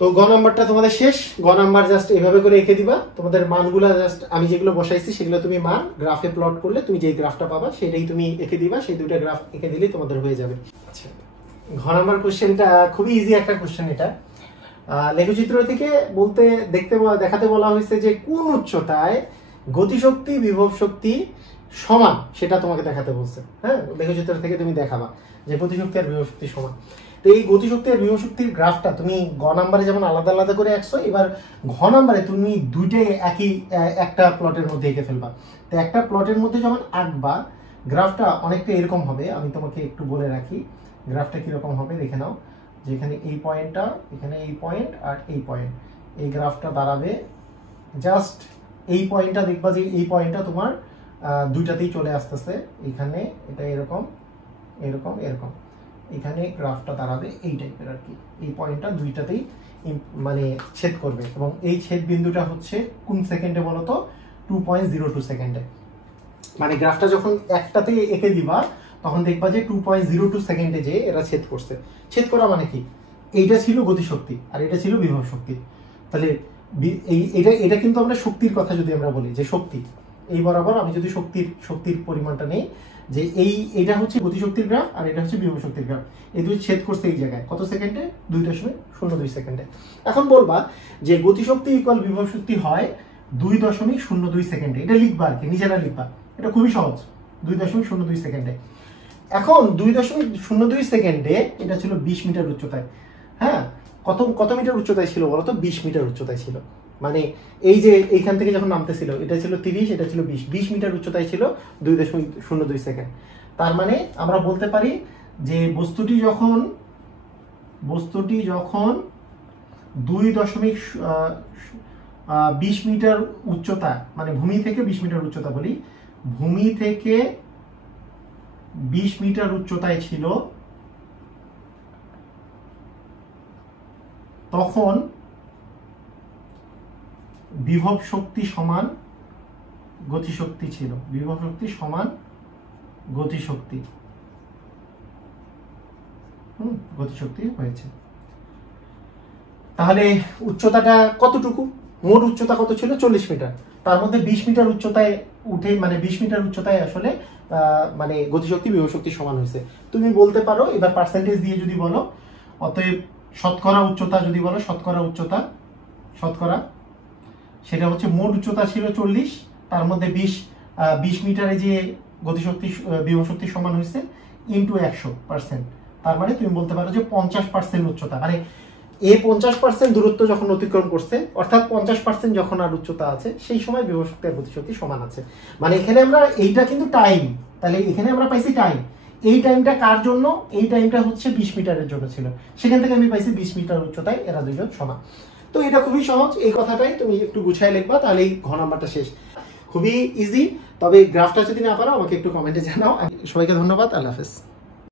তো গ নাম্বারটা তোমাদের শেষ। গ নাম্বার জাস্ট এইভাবে করে এঁকে দিবা, তোমাদের মানগুলা জাস্ট আমি যেগুলো বসাইছি সেগুলো তুমি মান গ্রাফে প্লট করলে তুমি যে গ্রাফটা পাবা সেটাই তুমি এঁকে দিবা, সেই দুইটা গ্রাফ এঁকে দিলেই তোমাদের হয়ে যাবে। আচ্ছা, ঘ নাম্বার কোশ্চেনটা খুবই ইজি একটা কোশ্চেন। এটা লেখচিত্র থেকে দেখাতে বলা হয়েছে যে কোন উচ্চতায় গতিশক্তি বিভব শক্তি সমান, সেটা তোমাকে দেখাতে বলছে। হ্যাঁ, লেখচিত্র থেকে তুমি দেখাবা যে গতিশক্তি আর বিভব শক্তি সমান। তো এই গতিশক্তি আর বিভব শক্তির গ্রাফটা তুমি গ নাম্বারে যেমন আলাদা আলাদা করে আঁকছো, এবার ঘ নাম্বারে তুমি দুইটাই একটা প্লটের মধ্যে এঁকে ফেলবা। তো একটা প্লটের মধ্যে যখন আঁকবা, গ্রাফটা অনেকটা এরকম হবে। আমি তোমাকে একটু বলে রাখি গ্রাফটা কিরকম হবে, দেখে নাও। যে এখানে এই পয়েন্টটা, এখানে এই পয়েন্ট আর এই পয়েন্ট, এই গ্রাফটা দাঁড়াবে জাস্ট এই পয়েন্টটা, দেখবা যে এই পয়েন্টটা তোমার দুইটাতেই চলে আসতেছে। এখানে এটা এরকম এরকম এরকম, এখানে গ্রাফটা দাঁড়াবে এই টাইপের আর কি। এই পয়েন্টটা দুইটাতেই মানে ছেদ করবে, এবং এই ছেদ বিন্দুটা হচ্ছে কোন সেকেন্ডে বলতো? 2.02 সেকেন্ডে। মানে গ্রাফটা যখন একটাতে এঁকে দিবা তখন দেখবা যে 2.02 সেকেন্ডে যে এরা ছেদ করছে। ছেদ করা মানে কি? এইটা ছিল গতিশক্তি আর এটা ছিল বিভব শক্তি। তাহলে এটা কিন্তু আমরা শক্তির কথা যদি আমরা বলি, যে শক্তি এই বরাবর আমি যদি শক্তির পরিমাণটা নেই, যে এইটা হচ্ছে গতিশক্তির গ্রাফ আর এটা হচ্ছে বিভব শক্তির গ্রাফ, এই দুই ছেদ করছে এই জায়গায় কত সেকেন্ডে? 2.02 সেকেন্ডে। এখন বলবা যে গতিশক্তি ইকুয়াল বিভব শক্তি হয় 2.02 সেকেন্ডে। এটা লিখবা আর কি, নিজেরা লিখবা, এটা খুবই সহজ। 2.02 সেকেন্ডে। এখন 2.02 সেকেন্ডে এটা ছিল 20 মিটার উচ্চতায়। হ্যাঁ, কত কত মিটার উচ্চতায় ছিল বলতো? 20 মিটার উচ্চতায় ছিল। মানে এই যে এইখান থেকে যখন নামতেছিল এটা ছিল 30, এটা ছিল 20 মিটার উচ্চতায় ছিল 2.02 সেকেন্ড। তার মানে আমরা বলতে পারি যে বস্তুটি যখন 2.20 মিটার উচ্চতা, মানে ভূমি থেকে 20 মিটার উচ্চতা বলি, ভূমি থেকে 20 মিটার উচ্চতায় ছিল, তখন বিভব শক্তি সমান গতিশক্তি ছিল। বিভব শক্তি সমান গতিশক্তি, গতিশক্তি হয়েছে। তাহলে উচ্চতাটা কতটুকু? মোট উচ্চতা কত ছিল? 40 মিটার। তার মধ্যে 20 মিটার উচ্চতায় উঠে, মানে 20 মিটার উচ্চতায় আসলে মানে গতিশক্তি বিভব শক্তি সমান হয়েছে। তুমি বলতে পারো, এবার পার্সেন্টেজ দিয়ে যদি বলো, অতএব শতকরা উচ্চতা যদি বলো, শতকরা সেটা হচ্ছে মোট উচ্চতা ছিল 40, তার মধ্যে 20 মিটারে যে গতিশক্তি বিভব শক্তি সমান হয়েছে ইন্টু 100%। তার মানে তুমি বলতে পারো যে 50% উচ্চতা, মানে এ 50% দূরত্ব যখন অতিক্রম করছে, অর্থাৎ 50% যখন আর উচ্চতা আছে, সেই সময় বিভব শক্তি আর গতিশক্তি সমান আছে। মানে এখানে আমরা, এইটা কিন্তু টাইম, তাহলে এখানে আমরা পাইছি টাইম। এই টাইমটা কার জন্য? এই টাইমটা হচ্ছে 20 মিটারের জন্য ছিল। সেখান থেকে আমি পাইছি 20 মিটার উচ্চতায় এরা দুজন সমান। তো এটা খুবই সহজ, এই কথাটাই তুমি একটু গুছায় লিখবা, তাহলেই ঘ নাম্বারটা শেষ। খুবই ইজি। তবে গ্রাফটা যদি না পারো আমাকে একটু কমেন্টে জানাও। সবাইকে ধন্যবাদ, আল্লাহ হাফেজ।